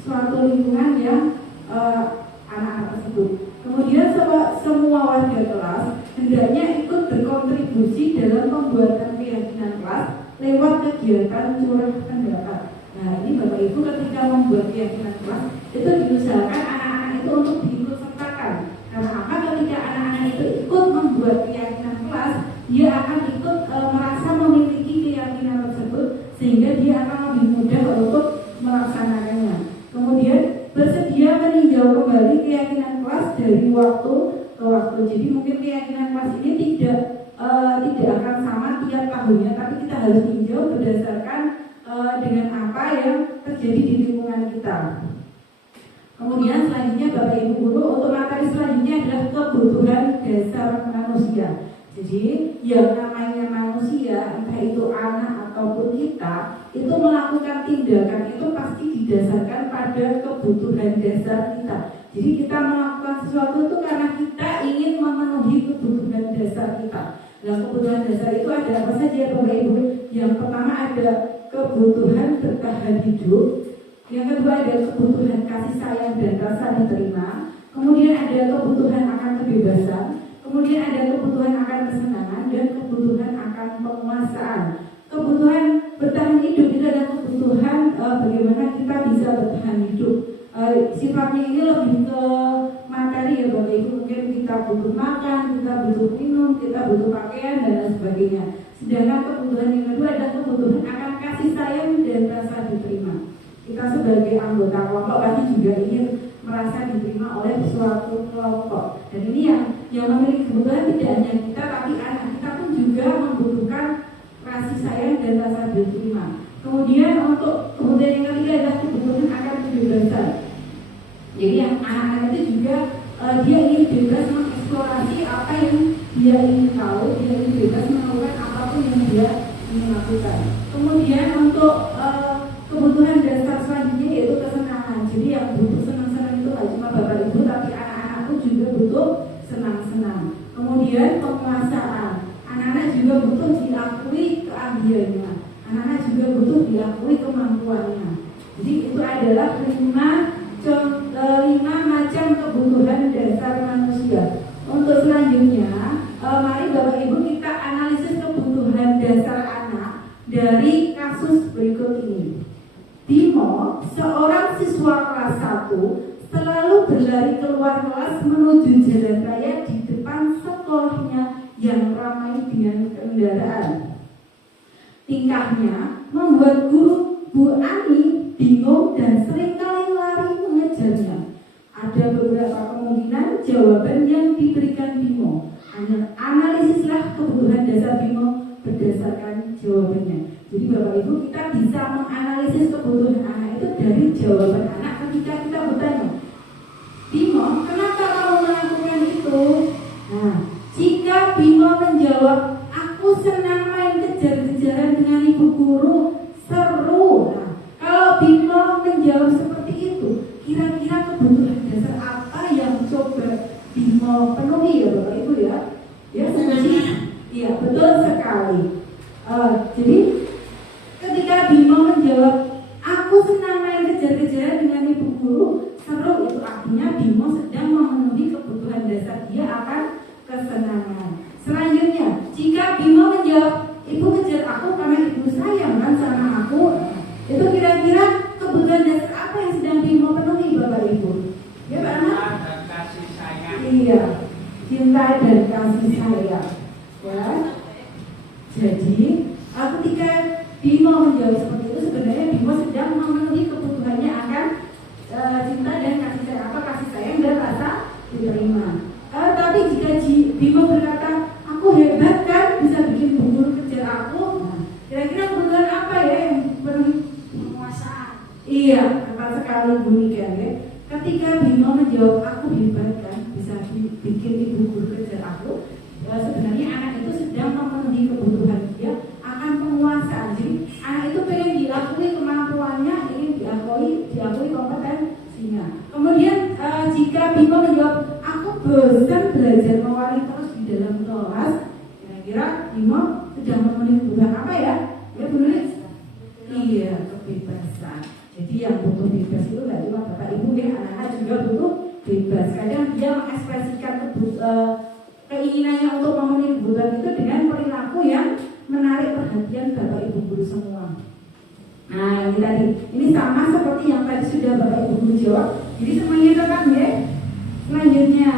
suatu lingkungan yang anak-anak tersebut. Kemudian semua warga kelas hendaknya ikut berkontribusi dalam pembuatan keyakinan kelas lewat kegiatan curah pendapat. Nah, ini Bapak Ibu ketika membuat keyakinan kelas itu diusahakan anak-anak itu untuk diikut sertakan. Karena apa? Ketika anak-anak itu ikut membuat keyakinan kelas, dia akan ikut merasa memiliki keyakinan tersebut sehingga dia akan lebih mudah untuk melaksanakannya. Kemudian bersedia meninjau kembali keyakinan kelas dari waktu ke waktu. Jadi mungkin keyakinan kelas ini tidak akan sama tiap tahunnya, tapi kita harus tinjau berdasarkan dengan apa yang terjadi di lingkungan kita. Kemudian selanjutnya Bapak Ibu Guru, untuk materi selanjutnya adalah kebutuhan dasar manusia. Jadi yang namanya manusia, entah itu anak ataupun kita, itu melakukan tindakan itu pasti didasarkan pada kebutuhan dasar kita. Jadi kita melakukan sesuatu itu karena kita ingin memenuhi kebutuhan dasar kita. Nah, kebutuhan dasar itu ada apa saja Bapak Ibu? Yang pertama ada kebutuhan bertahan hidup. Yang kedua ada kebutuhan kasih sayang dan rasa diterima. Kemudian ada kebutuhan akan kebebasan. Kemudian ada kebutuhan akan kesenangan dan kebutuhan akan penguasaan. Kebutuhan bertahan hidup itu adalah kebutuhan bagaimana kita bisa bertahan hidup. Sifatnya ini lebih ke materi ya Bapak Ibu. Mungkin kita butuh makan, kita butuh minum, kita butuh pakaian dan lain sebagainya. Sedangkan kebutuhan yang kedua adalah kebutuhan akan kasih sayang dan rasa diterima. Kita sebagai anggota kelompok pasti juga ingin merasa diterima oleh suatu kelompok. Dan ini yang memiliki kebutuhan tidak hanya kita, tapi anak kita pun juga membutuhkan kasih sayang dan rasa diterima. Kemudian untuk kebutuhan yang ketiga adalah kebutuhan akan kebebasan. Jadi yang anak-anak itu juga dia ingin bebas mengeksplorasi apa yang dia ingin tahu, dia ingin bebas melakukan apapun yang dia ingin lakukan. Kemudian untuk kebutuhan dasar selanjutnya yaitu kesenangan. Jadi yang butuh senang-senang itu tidak cuma Bapak Ibu, tapi anak-anak pun juga butuh senang-senang. Kemudian penguasaan. Anak-anak juga butuh diakui keahliannya. Anak-anak juga butuh diakui kemampuannya. Jadi itu adalah 5 macam kebutuhan dasar manusia. Untuk selanjutnya, mari Bapak Ibu kita analisis kebutuhan dasar anak dari kasus berikut ini. Bimo, seorang siswa kelas 1, selalu berlari keluar kelas menuju jalan raya di depan sekolahnya yang ramai dengan kendaraan. Tingkahnya membuat guru Bu Ani bingung dan seringkali lari mengejarnya. Ada beberapa kemungkinan jawaban yang diberikan Bimo. Analisislah kebutuhan dasar Bimo berdasarkan jawabannya. Jadi Bapak Ibu kita bisa menganalisis kebutuhan anak itu dari jawaban anak ketika kita bertanya, Bimo, kenapa kamu melakukan itu? Nah, jika Bimo menjawab, aku senang main kejar-kejaran dengan ibu guru, seru. Nah, kalau Bimo menjawab seperti itu, kira-kira kebutuhan dasar apa yang coba Bimo penuhi ya Bapak Ibu ya? Ya, iya betul sekali. Jadi ketika Bimo menjawab, aku senang main kejar-kejaran dengan ibu guru, seru, itu artinya Bimo sedang memenuhi kebutuhan dasar dia akan kesenangan. Selanjutnya, jika Bimo menjawab, ibu kejar aku karena ibu sayang kan sama aku, itu kira-kira kebutuhan dasar apa yang sedang Bimo penuhi Bapak Ibu? Ya Pak Ahmad? Kasih sayang. Iya, cinta dan kasih sayang. Ya. Jadi ketika Bimo menjawab seperti itu, sebenarnya Bimo sedang memenuhi kebutuhannya akan cinta dan kasih sayang, kasih sayang dan rasa diterima. Tapi jika Bimo berkata, aku hebat kan, bisa bikin bu guru kejar aku, kira-kira kebutuhan apa ya yang penuhi? Penguasaan. Iya, tepat sekali Bu Nika ya. Ketika Bimo menjawab aku hebat kan, bisa bikin ibu guru kejar aku, sebenarnya anak itu sedang memenuhi kebutuhan dia akan penguasaan. Jadi anak itu pengen diakui kemampuannya, ingin diakui kompetensinya. Kemudian jika Bimo menjawab aku bosan belajar mewarnai terus di dalam kelas, kira-kira Bimo sedang memenuhi kebutuhan apa ya? Ya Bu Nulis? Iya, kebebasan. Jadi yang butuh bebas itu nggak cuma bapak ibu ya, anak-anak juga butuh bebas. Kadang dia mengekspresikan keinginannya untuk memenuhi kebutuhan itu dengan perilaku yang menarik perhatian bapak ibu guru semua. Nah ini tadi, ini sama seperti yang tadi sudah bapak ibu guru jawab. Jadi semuanya tetap ya. Selanjutnya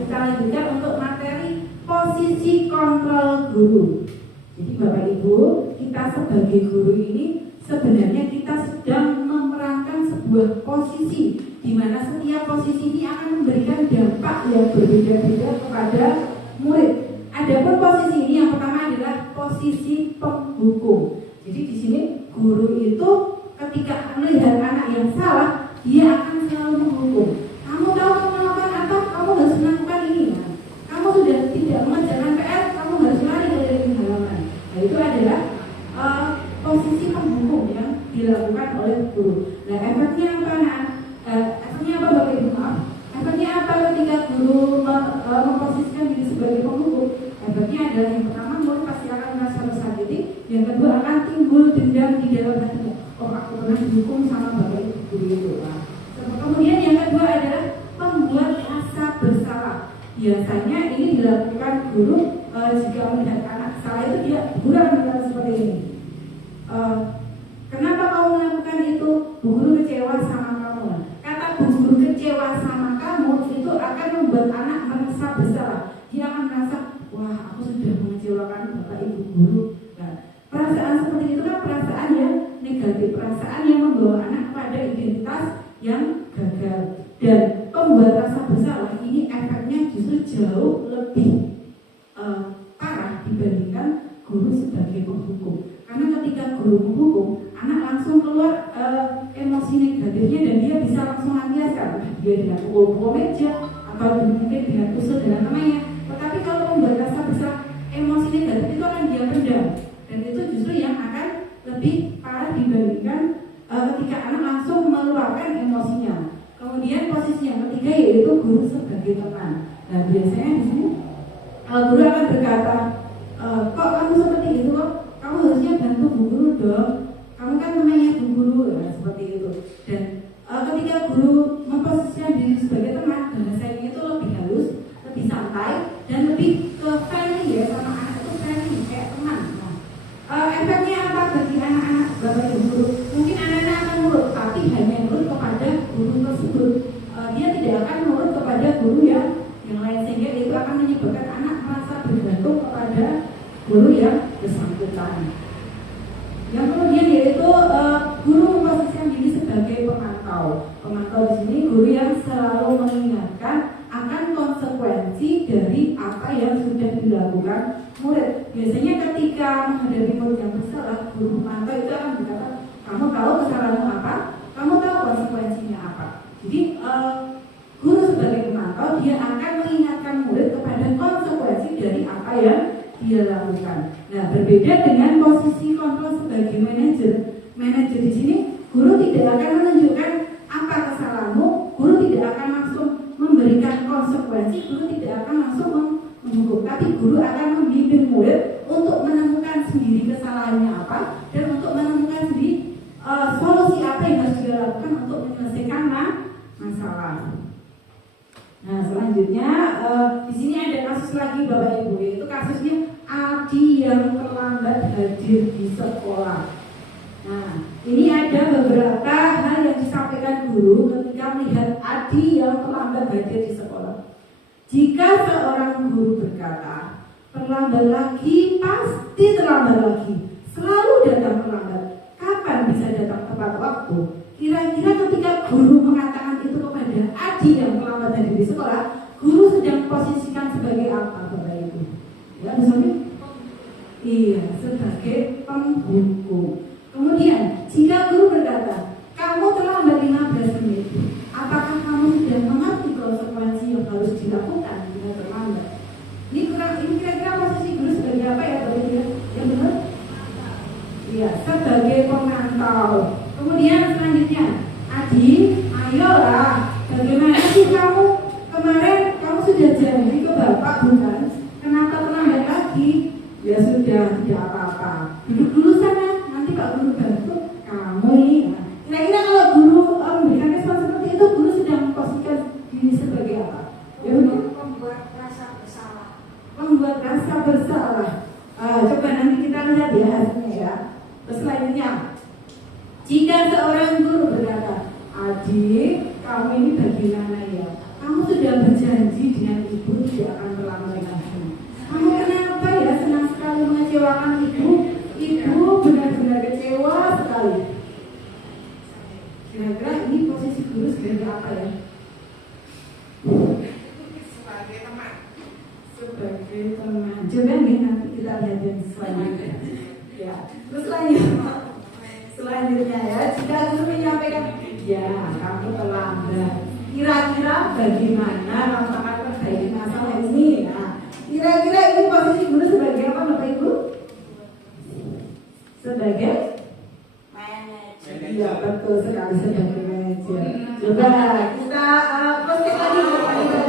kita lanjutkan untuk materi posisi kontrol guru. Jadi bapak ibu, kita sebagai guru ini sebenarnya kita sedang memerankan sebuah posisi di mana setiap posisi ini akan memberikan dampak yang berbeda-beda kepada murid. Adapun posisi ini yang pertama adalah posisi penghukum. Jadi di sini guru itu ketika melihat anak yang salah, dia akan selalu menghukum. Kamu tahu kamu melakukan apa? Kamu harus melakukan ini. Nah, kamu sudah tidak mengerjakan PR, kamu harus lari dari halaman. Nah itu adalah posisi penghukum yang dilakukan oleh guru. Nah efeknya apa nak? Efeknya apa Bapak Ibu? Efeknya apa ketika guru memposisikan diri sebagai penghukum? Efeknya adalah yang pertama murid pasti akan merasa tersakiti, yang kedua akan timbul dendam di dalam hatinya. Oh aku pernah dihukum sama Bapak Ibu guru itu. Kemudian yang kedua adalah membuat rasa bersalah. Biasanya ini dilakukan guru jika melihat anak salah itu dia gurau berkata seperti ini. Kenapa kamu melakukan itu? Bu guru kecewa sama kamu. Kata bu guru kecewa sama kamu itu akan membuat anak merasa bersalah. Dia akan merasa, wah aku sudah mengecewakan bapak ibu guru. Nah, perasaan seperti itu kan perasaan yang negatif, perasaan yang membawa anak pada identitas yang gagal. Dan pembuat rasa bersalah ini efeknya justru jauh lebih parah dibandingkan guru sebagai penghukum. Karena ketika guru menghukum, anak langsung keluar emosi negatifnya dan dia bisa langsung lampiaskan. Dia dengan pukul meja atau mungkin dengan tusuk dengan temannya. Tetapi kalau membuat rasa bersalah, emosi negatif itu akan dia pendam. Dan itu justru yang akan lebih parah dibandingkan ketika anak langsung meluapkan emosinya. Kemudian posisi yang ketiga yaitu guru sebagai teman. Nah biasanya di sini guru akan berkata, kok kamu seperti itu kok? Kamu harusnya bantu bu guru dong. Kamu kan temannya bu guru, ya, seperti itu. Dan ketika guru memposisikan diri sebagai teman, bahasanya itu lebih halus, lebih santai, dan lebih ke friendly ya sama anak itu friendly kayak teman. Nah, efeknya apa bagi anak-anak bapak ibu guru? Mungkin anak-anak akan nurut, tapi hanya nurut kepada guru tersebut. Dia tidak akan nurut kepada guru yang lain, sehingga itu akan menyebabkan anak merasa bergantung kepada guru yang bersangkutan. Yang kemudian yaitu guru memposisikan diri sebagai pemantau. Pemantau di sini guru yang selalu mengingatkan akan konsekuensi dari apa yang sudah dilakukan murid. Biasanya ketika menghadapi murid yang bersalah, guru pemantau itu akan berkata, kamu tahu kesalahanmu apa? Kamu tahu konsekuensinya apa? Jadi guru sebagai pemantau dia akan mengingatkan murid kepada konsekuensi dari apa yang dia lakukan. Nah, berbeda dengan posisi kontrol sebagai manajer. Manajer di sini guru tidak akan menunjukkan apa kesalahanmu, guru tidak akan langsung memberikan konsekuensi, guru tidak akan langsung menghukum, tapi guru akan membimbing murid untuk menemukan sendiri kesalahannya apa dan untuk menemukan sendiri solusi apa yang harus dia lakukan untuk menyelesaikan masalah. Nah selanjutnya di sini ada kasus lagi Bapak Ibu, yaitu kasusnya Adi yang terlambat hadir di sekolah. Nah ini ada beberapa hal yang disampaikan guru ketika melihat Adi yang terlambat hadir di sekolah. Jika seorang guru berkata, terlambat lagi pas pasti terlambat lagi, selalu datang terlambat. Kapan bisa datang tepat waktu? Kira-kira ketika guru mengatakan itu kepada Adi yang terlambat tadi di sekolah, guru sedang posisikan sebagai apa Bapak Ibu? Ya, misalnya? Iya, sebagai penghukum. Kemudian, jika guru berkata, kamu terlambat 15 menit, apakah kamu sudah mengerti konsekuensi yang harus dilakukan jika terlambat? Ini kira-kira posisi guru sebagai apa ya Bapak Ibu? Yang benar? Iya, sebagai pemantau. Kemudian selanjutnya, Adi, ayolah, bagaimana sih kamu kemarin kamu sudah janji ke Bapak bukan? Kenapa terlambat lagi? Ya sudah, tidak apa-apa. Duduk dulu sana, nanti Pak Guru bantu kamu ini. Nah, kira-kira kalau guru memberikan respon seperti itu, guru sedang memposisikan diri sebagai apa? Ya benar? Membuat rasa bersalah. Membuat rasa bersalah. Coba nanti kita lihat ya hasilnya ya. Terus selanjutnya, jika seorang guru berkata, Adik, kamu ini bagaimana ya? Kamu sudah berjanji dengan ibu tidak akan terlambat lagi. Kamu kenapa ya senang sekali mengecewakan ibu? Ibu benar-benar kecewa sekali. Kira-kira ini posisi guru sebagai apa ya? Sebagai teman. Sebagai teman. Coba nih nanti kita lihat yang selanjutnya. Ya, terus selanjutnya ya, jika guru menyampaikan, ya kamu terlambat. Kira-kira bagaimana kamu akan perbaiki masalah ini? Nah, kira-kira ini posisi guru sebagai apa Bapak Ibu? Sebagai Manajer. iya betul sekali sebagai manajer. Coba kita proses lagi Bapak Ibu.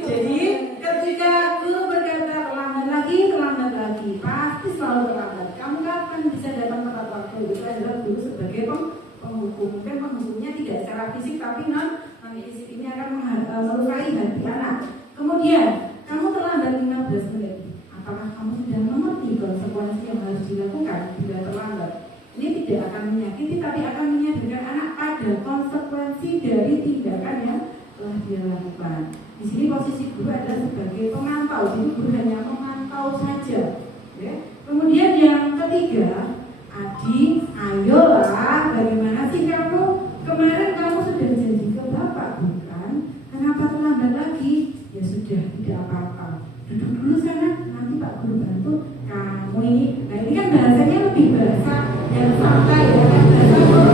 Jadi ketika guru berkata terlambat lagi, pasti selalu terlambat. Kamu kapan bisa datang tepat waktu? Itu adalah guru sebagai penghukum. Mungkin penghukumnya tidak secara fisik, tapi non fisik ini akan melukai hati anak. Kemudian kamu terlambat 15 menit. Apakah kamu sudah mengerti konsekuensi yang harus dilakukan bila terlambat? Ini tidak akan menyakiti, tapi akan menyadarkan anak pada konsekuensi dari tindakan yang telah dia lakukan. Di sini posisi guru adalah sebagai pemantau, jadi guru hanya memantau saja. Ya. Kemudian yang ketiga, Adi, ayolah, bagaimana sih kamu? Kemarin kamu sudah janji ke Bapak, bukan? Kenapa terlambat lagi? Ya sudah, tidak apa-apa. Duduk dulu sana, nanti Pak Guru bantu kamu ini. Nah ini kan bahasanya lebih bahasa yang santai ya, bahasa murid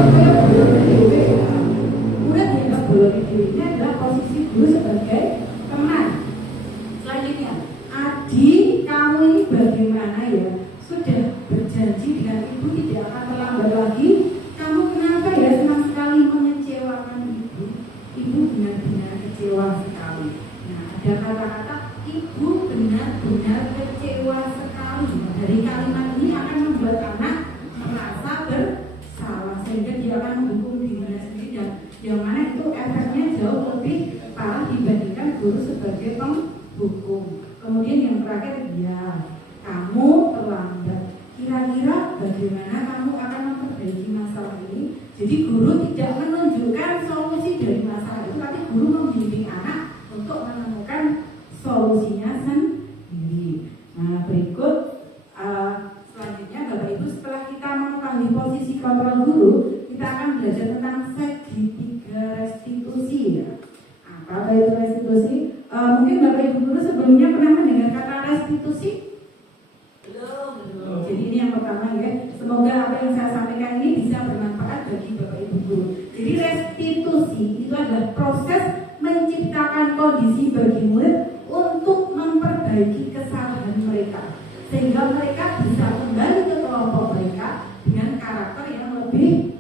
yang boleh ini adalah posisi guru sebagai teman. Selanjutnya, Adi, kamu ini bagaimana ya? Sudah berjanji dengan ibu tidak akan terlambat lagi. Kamu kenapa ya senang sekali mengecewakan ibu? Ibu benar-benar kecewa sekali. Nah, ada kata-kata ibu benar-benar kecewa sekali. Dari kalimat ini akan membuat anak merasa bersalah sehingga dia akan menghukum dirinya sendiri dan yang mana itu efeknya jauh lebih parah dibandingkan guru sebagai penghukum. Kemudian yang terakhir, ya kamu terlambat. Kira-kira bagaimana kamu akan memperbaiki masalah ini? Jadi guru tidak menunjukkan solusi dari masalah itu, tapi guru membimbing anak untuk menemukan solusinya sendiri. Nah berikut selanjutnya Bapak Ibu, setelah kita mengetahui posisi kontrol guru, kita akan belajar tentang segitiga restitusi. Ya. Apa itu restitusi? Mungkin Bapak Ibu guru sebelumnya pernah mendengar kata restitusi? Belum. Jadi ini yang pertama ya. Semoga apa yang saya sampaikan ini bisa bermanfaat bagi Bapak Ibu guru. Jadi restitusi itu adalah proses menciptakan kondisi bagi murid untuk memperbaiki kesalahan mereka sehingga mereka bisa kembali ke kelompok mereka dengan karakter yang lebih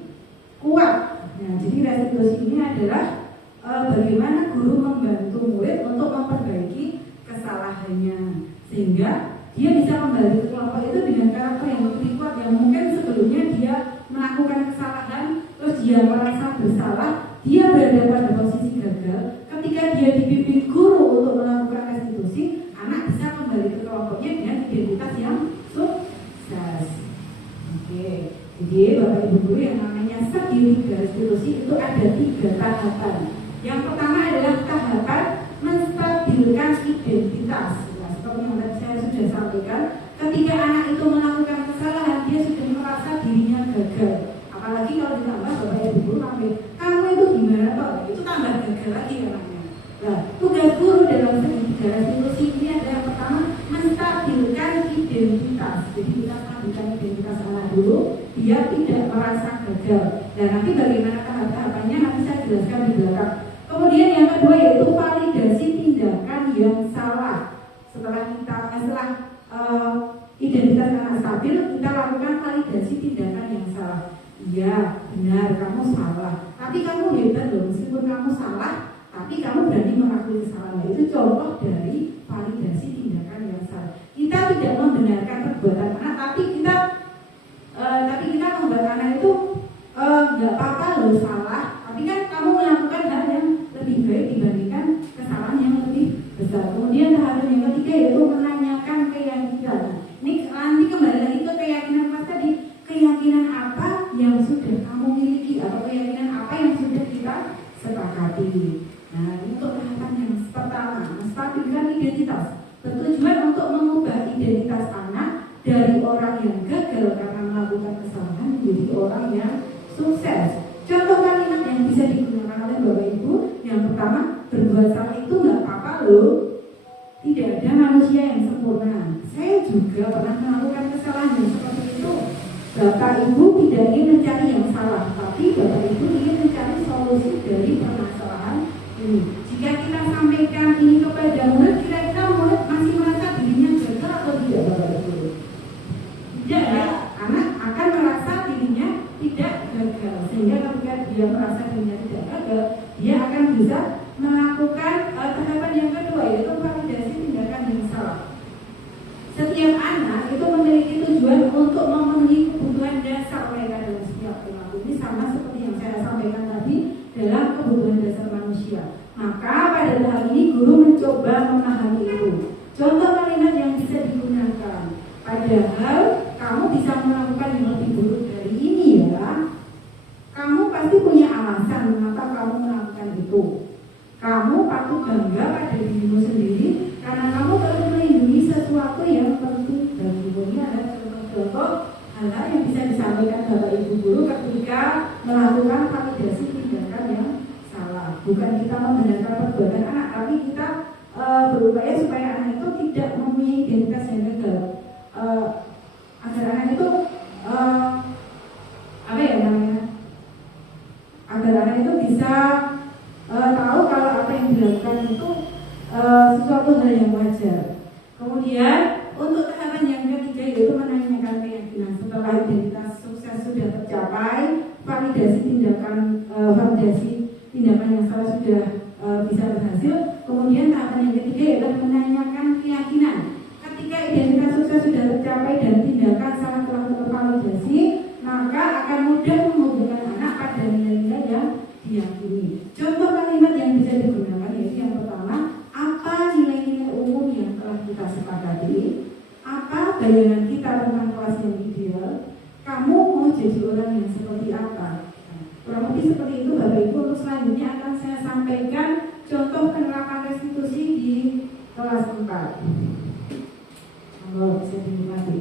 kuat. Nah, jadi restitusi ini adalah bagaimana guru membantu murid untuk memperbaiki kesalahannya sehingga dia bisa kembali ke kelompok itu dengan karakter yang lebih kuat yang mungkin sebelumnya dia melakukan kesalahan terus dia merasa bersalah, dia berada pada posisi gagal. Ketika dia dibimbing guru untuk melakukan restitusi, anak bisa kembali ke kelompoknya dengan identitas yang sukses. Oke, jadi Bapak Ibu guru yang namanya segitiga restitusi itu ada 3 tahapan. Yang pertama adalah tahapan menstabilkan menstabilkan identitas. Nah, seperti yang tadi saya sudah sampaikan, ketika anak itu melakukan kesalahan, dia sudah merasa dirinya gagal. Apalagi kalau ditambah bapak ibu guru sampai, kamu itu gimana toh? Itu tambah gagal lagi anaknya. Nah, tugas guru dalam segala restitusi ini adalah yang pertama menstabilkan identitas. Jadi kita stabilkan identitas anak dulu, dia tidak merasa gagal. Dan nanti bagaimana tahapannya nanti saya jelaskan di belakang. Kemudian yang kedua yaitu validasi tindakan yang salah. Setelah identitas anak stabil, kita lakukan validasi tindakan yang salah. Iya, benar, kamu salah. Tapi kamu hebat loh, meskipun kamu salah, tapi kamu berani mengakui kesalahan. Itu contoh dari validasi tindakan yang salah. Kita tidak membenarkan perbuatan anak, tapi kita membuat anak itu nggak apa-apa loh salah. Tapi kan kamu melakukan hal yang lebih baik dibandingkan kesalahan yang lebih besar. Kemudian tahapan yang ketiga yaitu menanyakan keyakinan. Ini nanti kembali lagi ke keyakinan pas tadi. Keyakinan apa yang sudah kamu miliki atau keyakinan apa yang sudah kita sepakati. Nah, untuk tahapan yang pertama, menstabilkan identitas. Bertujuan untuk mengubah identitas anak dari orang yang gagal karena melakukan kesalahan menjadi orang yang sukses. Contoh kalimat yang bisa digunakan oleh Bapak Ibu, yang pertama, berbuat salah itu nggak apa-apa loh. Tidak ada manusia yang sempurna. Saya juga pernah melakukan kesalahan yang seperti itu. Bapak Ibu tidak ingin mencari yang salah, tapi Bapak Ibu ingin mencari solusi dari permasalahan ini. Jika kita sampaikan ini kepada murid, kira-kira murid masih merasa dirinya gagal atau tidak, Bapak Ibu? Tidak ya, anak akan merasa dirinya tidak gagal. Sehingga ketika dia merasa dirinya tidak gagal, dia akan bisa melakukan tahapan yang kedua, yaitu validasi tindakan yang salah. Setiap anak itu memiliki tujuan untuk memenuhi kebutuhan dasar mereka dalam setiap perilaku. Ini sama seperti yang saya sampaikan tadi dalam kebutuhan dasar manusia. Maka pada hal ini guru mencoba memahami itu. Contoh kalimat yang bisa digunakan. Padahal kamu bisa melakukan yang lebih buruk dari ini ya. Kamu pasti punya alasan mengapa kamu melakukan itu. Kamu patut bangga pada dirimu sendiri karena kamu telah melindungi sesuatu yang penting bagimu. Ini adalah contoh-contoh hal-hal yang bisa disampaikan Bapak Ibu guru ketika melakukan validasi tindakan yang salah. Bukan kita membenarkan perbuatan anak, tapi kita berupaya supaya anak itu tidak mempunyai identitas yang gagal. Agar anak itu agar anak itu bisa tahu kalau apa yang dilakukan itu sesuatu hal yang wajar. Kemudian untuk tahapan yang ketiga yaitu menanyakan keyakinan. Setelah identitas sukses sudah tercapai, validasi tindakan yang salah sudah bisa berhasil. Kemudian tahapan yang ketiga yaitu menanyakan keyakinan. Ketika identitas sukses sudah tercapai dan tindakan salah telah tervalidasi, maka akan mudah menghubungkan anak pada nilai-nilai yang diyakini. Contoh kalimat yang bisa digunakan yaitu yang pertama, apa nilai-nilai umum yang telah kita sepakati? Apa bayangan kita tentang kelas yang ideal? Kamu mau jadi orang yang seperti apa? Kurang lebih seperti itu Bapak Ibu. Untuk selanjutnya akan saya sampaikan contoh penerapan restitusi di kelas 4. Kalau bisa dinikmati.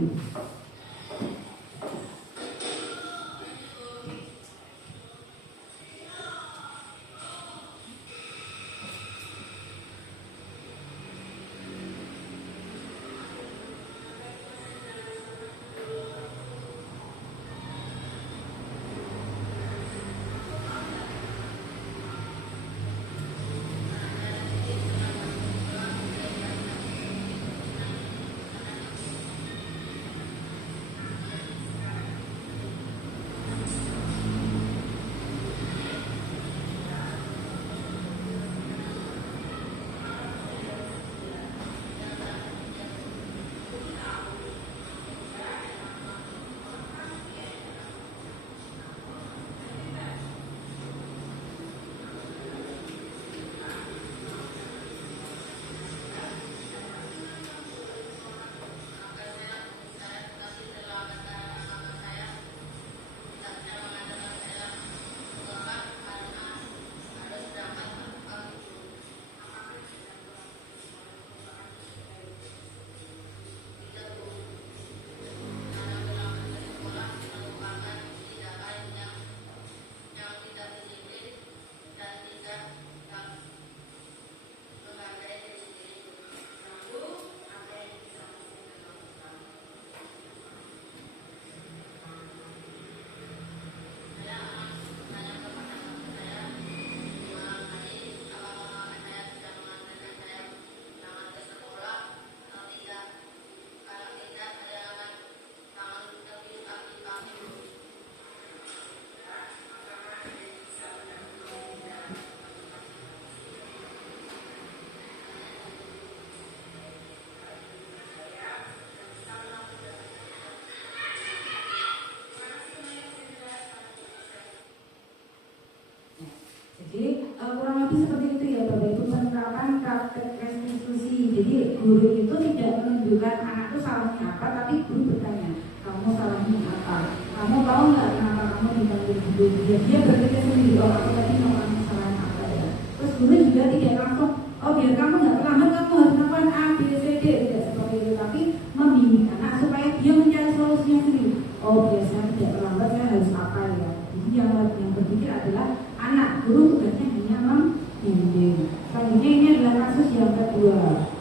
guru itu tidak menunjukkan anak itu salahnya apa, tapi guru bertanya, kamu salahnya apa? Kamu tahu nggak kenapa kamu dipanggil guru? Dia berpikir sendiri, oh aku tadi ngomong kesalahan apa ya. Terus guru juga tidak langsung, oh biar kamu nggak terlambat kamu harus melakukan A, B, C, D, tidak seperti itu, tapi membimbing anak supaya dia mencari solusinya sendiri. Oh biasanya tidak terlambat saya harus apa ya? Jadi yang berpikir adalah anak, guru tugasnya hanya membimbing. Selanjutnya ini adalah kasus yang kedua.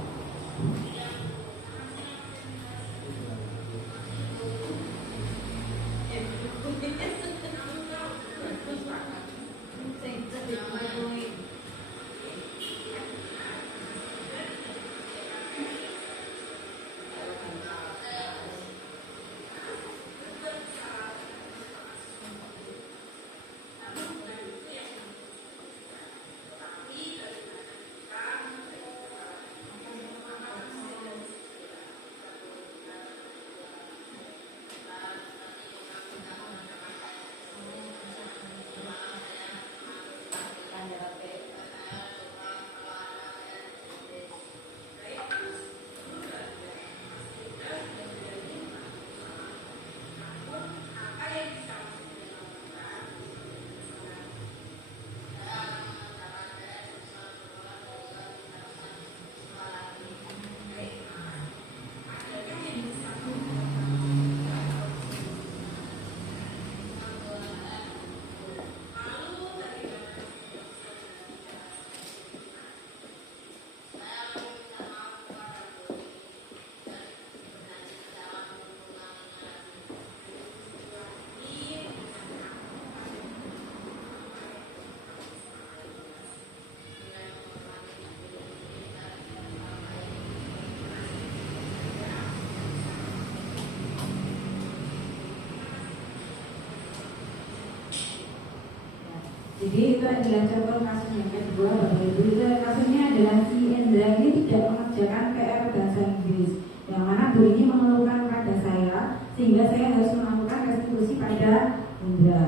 Jadi itu adalah contoh kasus yang kedua. Bapak Ibu, itu kasusnya adalah si Endra ini tidak mengerjakan PR bahasa Inggris, yang mana guru ini mengeluhkan pada saya sehingga saya harus melakukan restitusi pada Endra.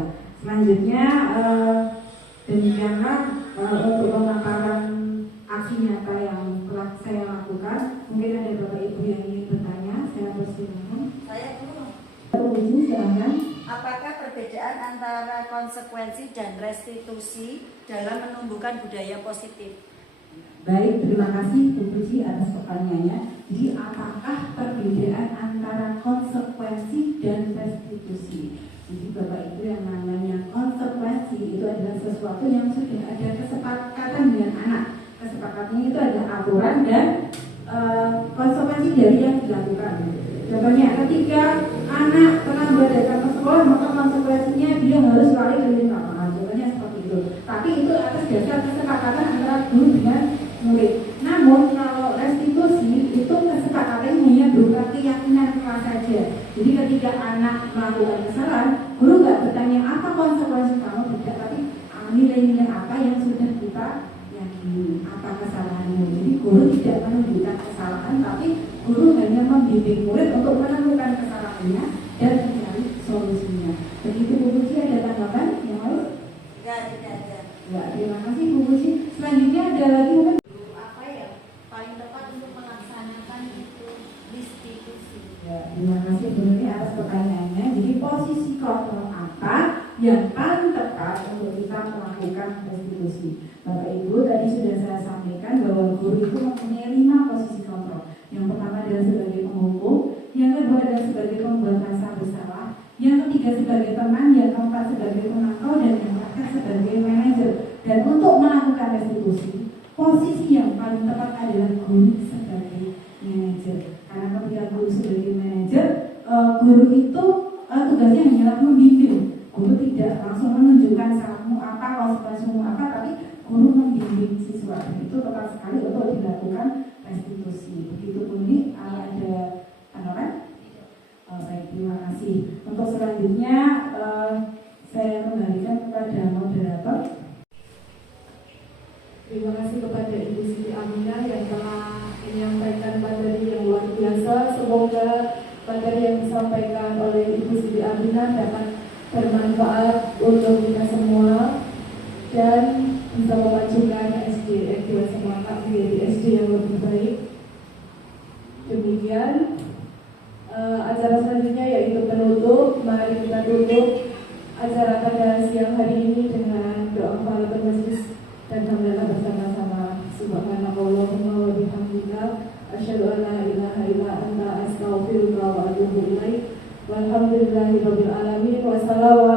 Selanjutnya demikianlah untuk pemaparan aksi nyata yang telah saya lakukan. Mungkin ada Bapak Ibu yang ingin bertanya, saya persilakan. Saya dulu. Ibu silakan. Apakah perbedaan antara konsekuensi dan restitusi dalam menumbuhkan budaya positif? Baik, terima kasih Bu Puji atas pertanyaannya. Jadi apakah perbedaan antara konsekuensi dan restitusi? Jadi Bapak Ibu, yang namanya konsekuensi itu adalah sesuatu yang sudah ada kesepakatan dengan anak. Kesepakatannya itu ada aturan dan konsekuensi dari yang dilakukan. Contohnya, ketika anak terlambat datang ke sekolah, maka konsekuensinya dia harus lari keliling lapangan. Contohnya seperti itu. Tapi itu atas dasar kesepakatan antara guru dengan murid. Namun kalau restitusi itu kesepakatan hanya berupa keyakinan kelas saja. Jadi ketika anak melakukan kesalahan, guru nggak bertanya apa konsekuensi kamu, tidak, tapi nilai-nilai apa yang sudah kita yakini, apa kesalahannya. Jadi guru tidak menunjukkan kesalahan, tapi guru hanya membimbing murid untuk menemukan kesalahannya dan mencari solusinya. Begitu Bu Puji, ada tanggapan yang lain? Tidak ada. Ya, terima kasih Bu Puji. Selanjutnya ada lagi mungkin. Apa yang paling tepat untuk melaksanakan itu restitusi? Ya, terima kasih Bu Nuni atas pertanyaannya. Jadi posisi kontrol apa yang paling tepat untuk kita melakukan restitusi? Bapak Ibu, tadi sudah saya sampaikan bahwa guru itu mempunyai 5 posisi kontrol. Yang pertama adalah sebagai penghukum, yang kedua adalah sebagai pembuat rasa bersalah, yang ketiga sebagai teman, yang keempat sebagai penangkal, dan yang terakhir sebagai manajer. Dan untuk melakukan restitusi, posisi yang paling tepat adalah guru sebagai manajer. Karena ketika guru sebagai manajer, guru itu tugasnya hanyalah membimbing. Guru tidak langsung menunjukkan salahmu apa, konsekuensimu apa, tapi guru membimbing siswa. Itu tepat sekali untuk dilakukan restitusi. Begitu pun ini ada tanggapan? Baik, terima kasih. Untuk selanjutnya saya kembalikan kepada moderator. Terima kasih kepada Ibu Siti Aminah yang telah menyampaikan materi yang luar biasa. Semoga materi yang disampaikan oleh Ibu Siti Aminah dapat bermanfaat untuk kita semua dan bisa memajukan SDM kita semangat menjadi SD yang lebih baik. asyhadu an la ilaha illa anta astaghfiruka wa atubu ilaik. Walhamdulillahirabbil alamin. Wassalamu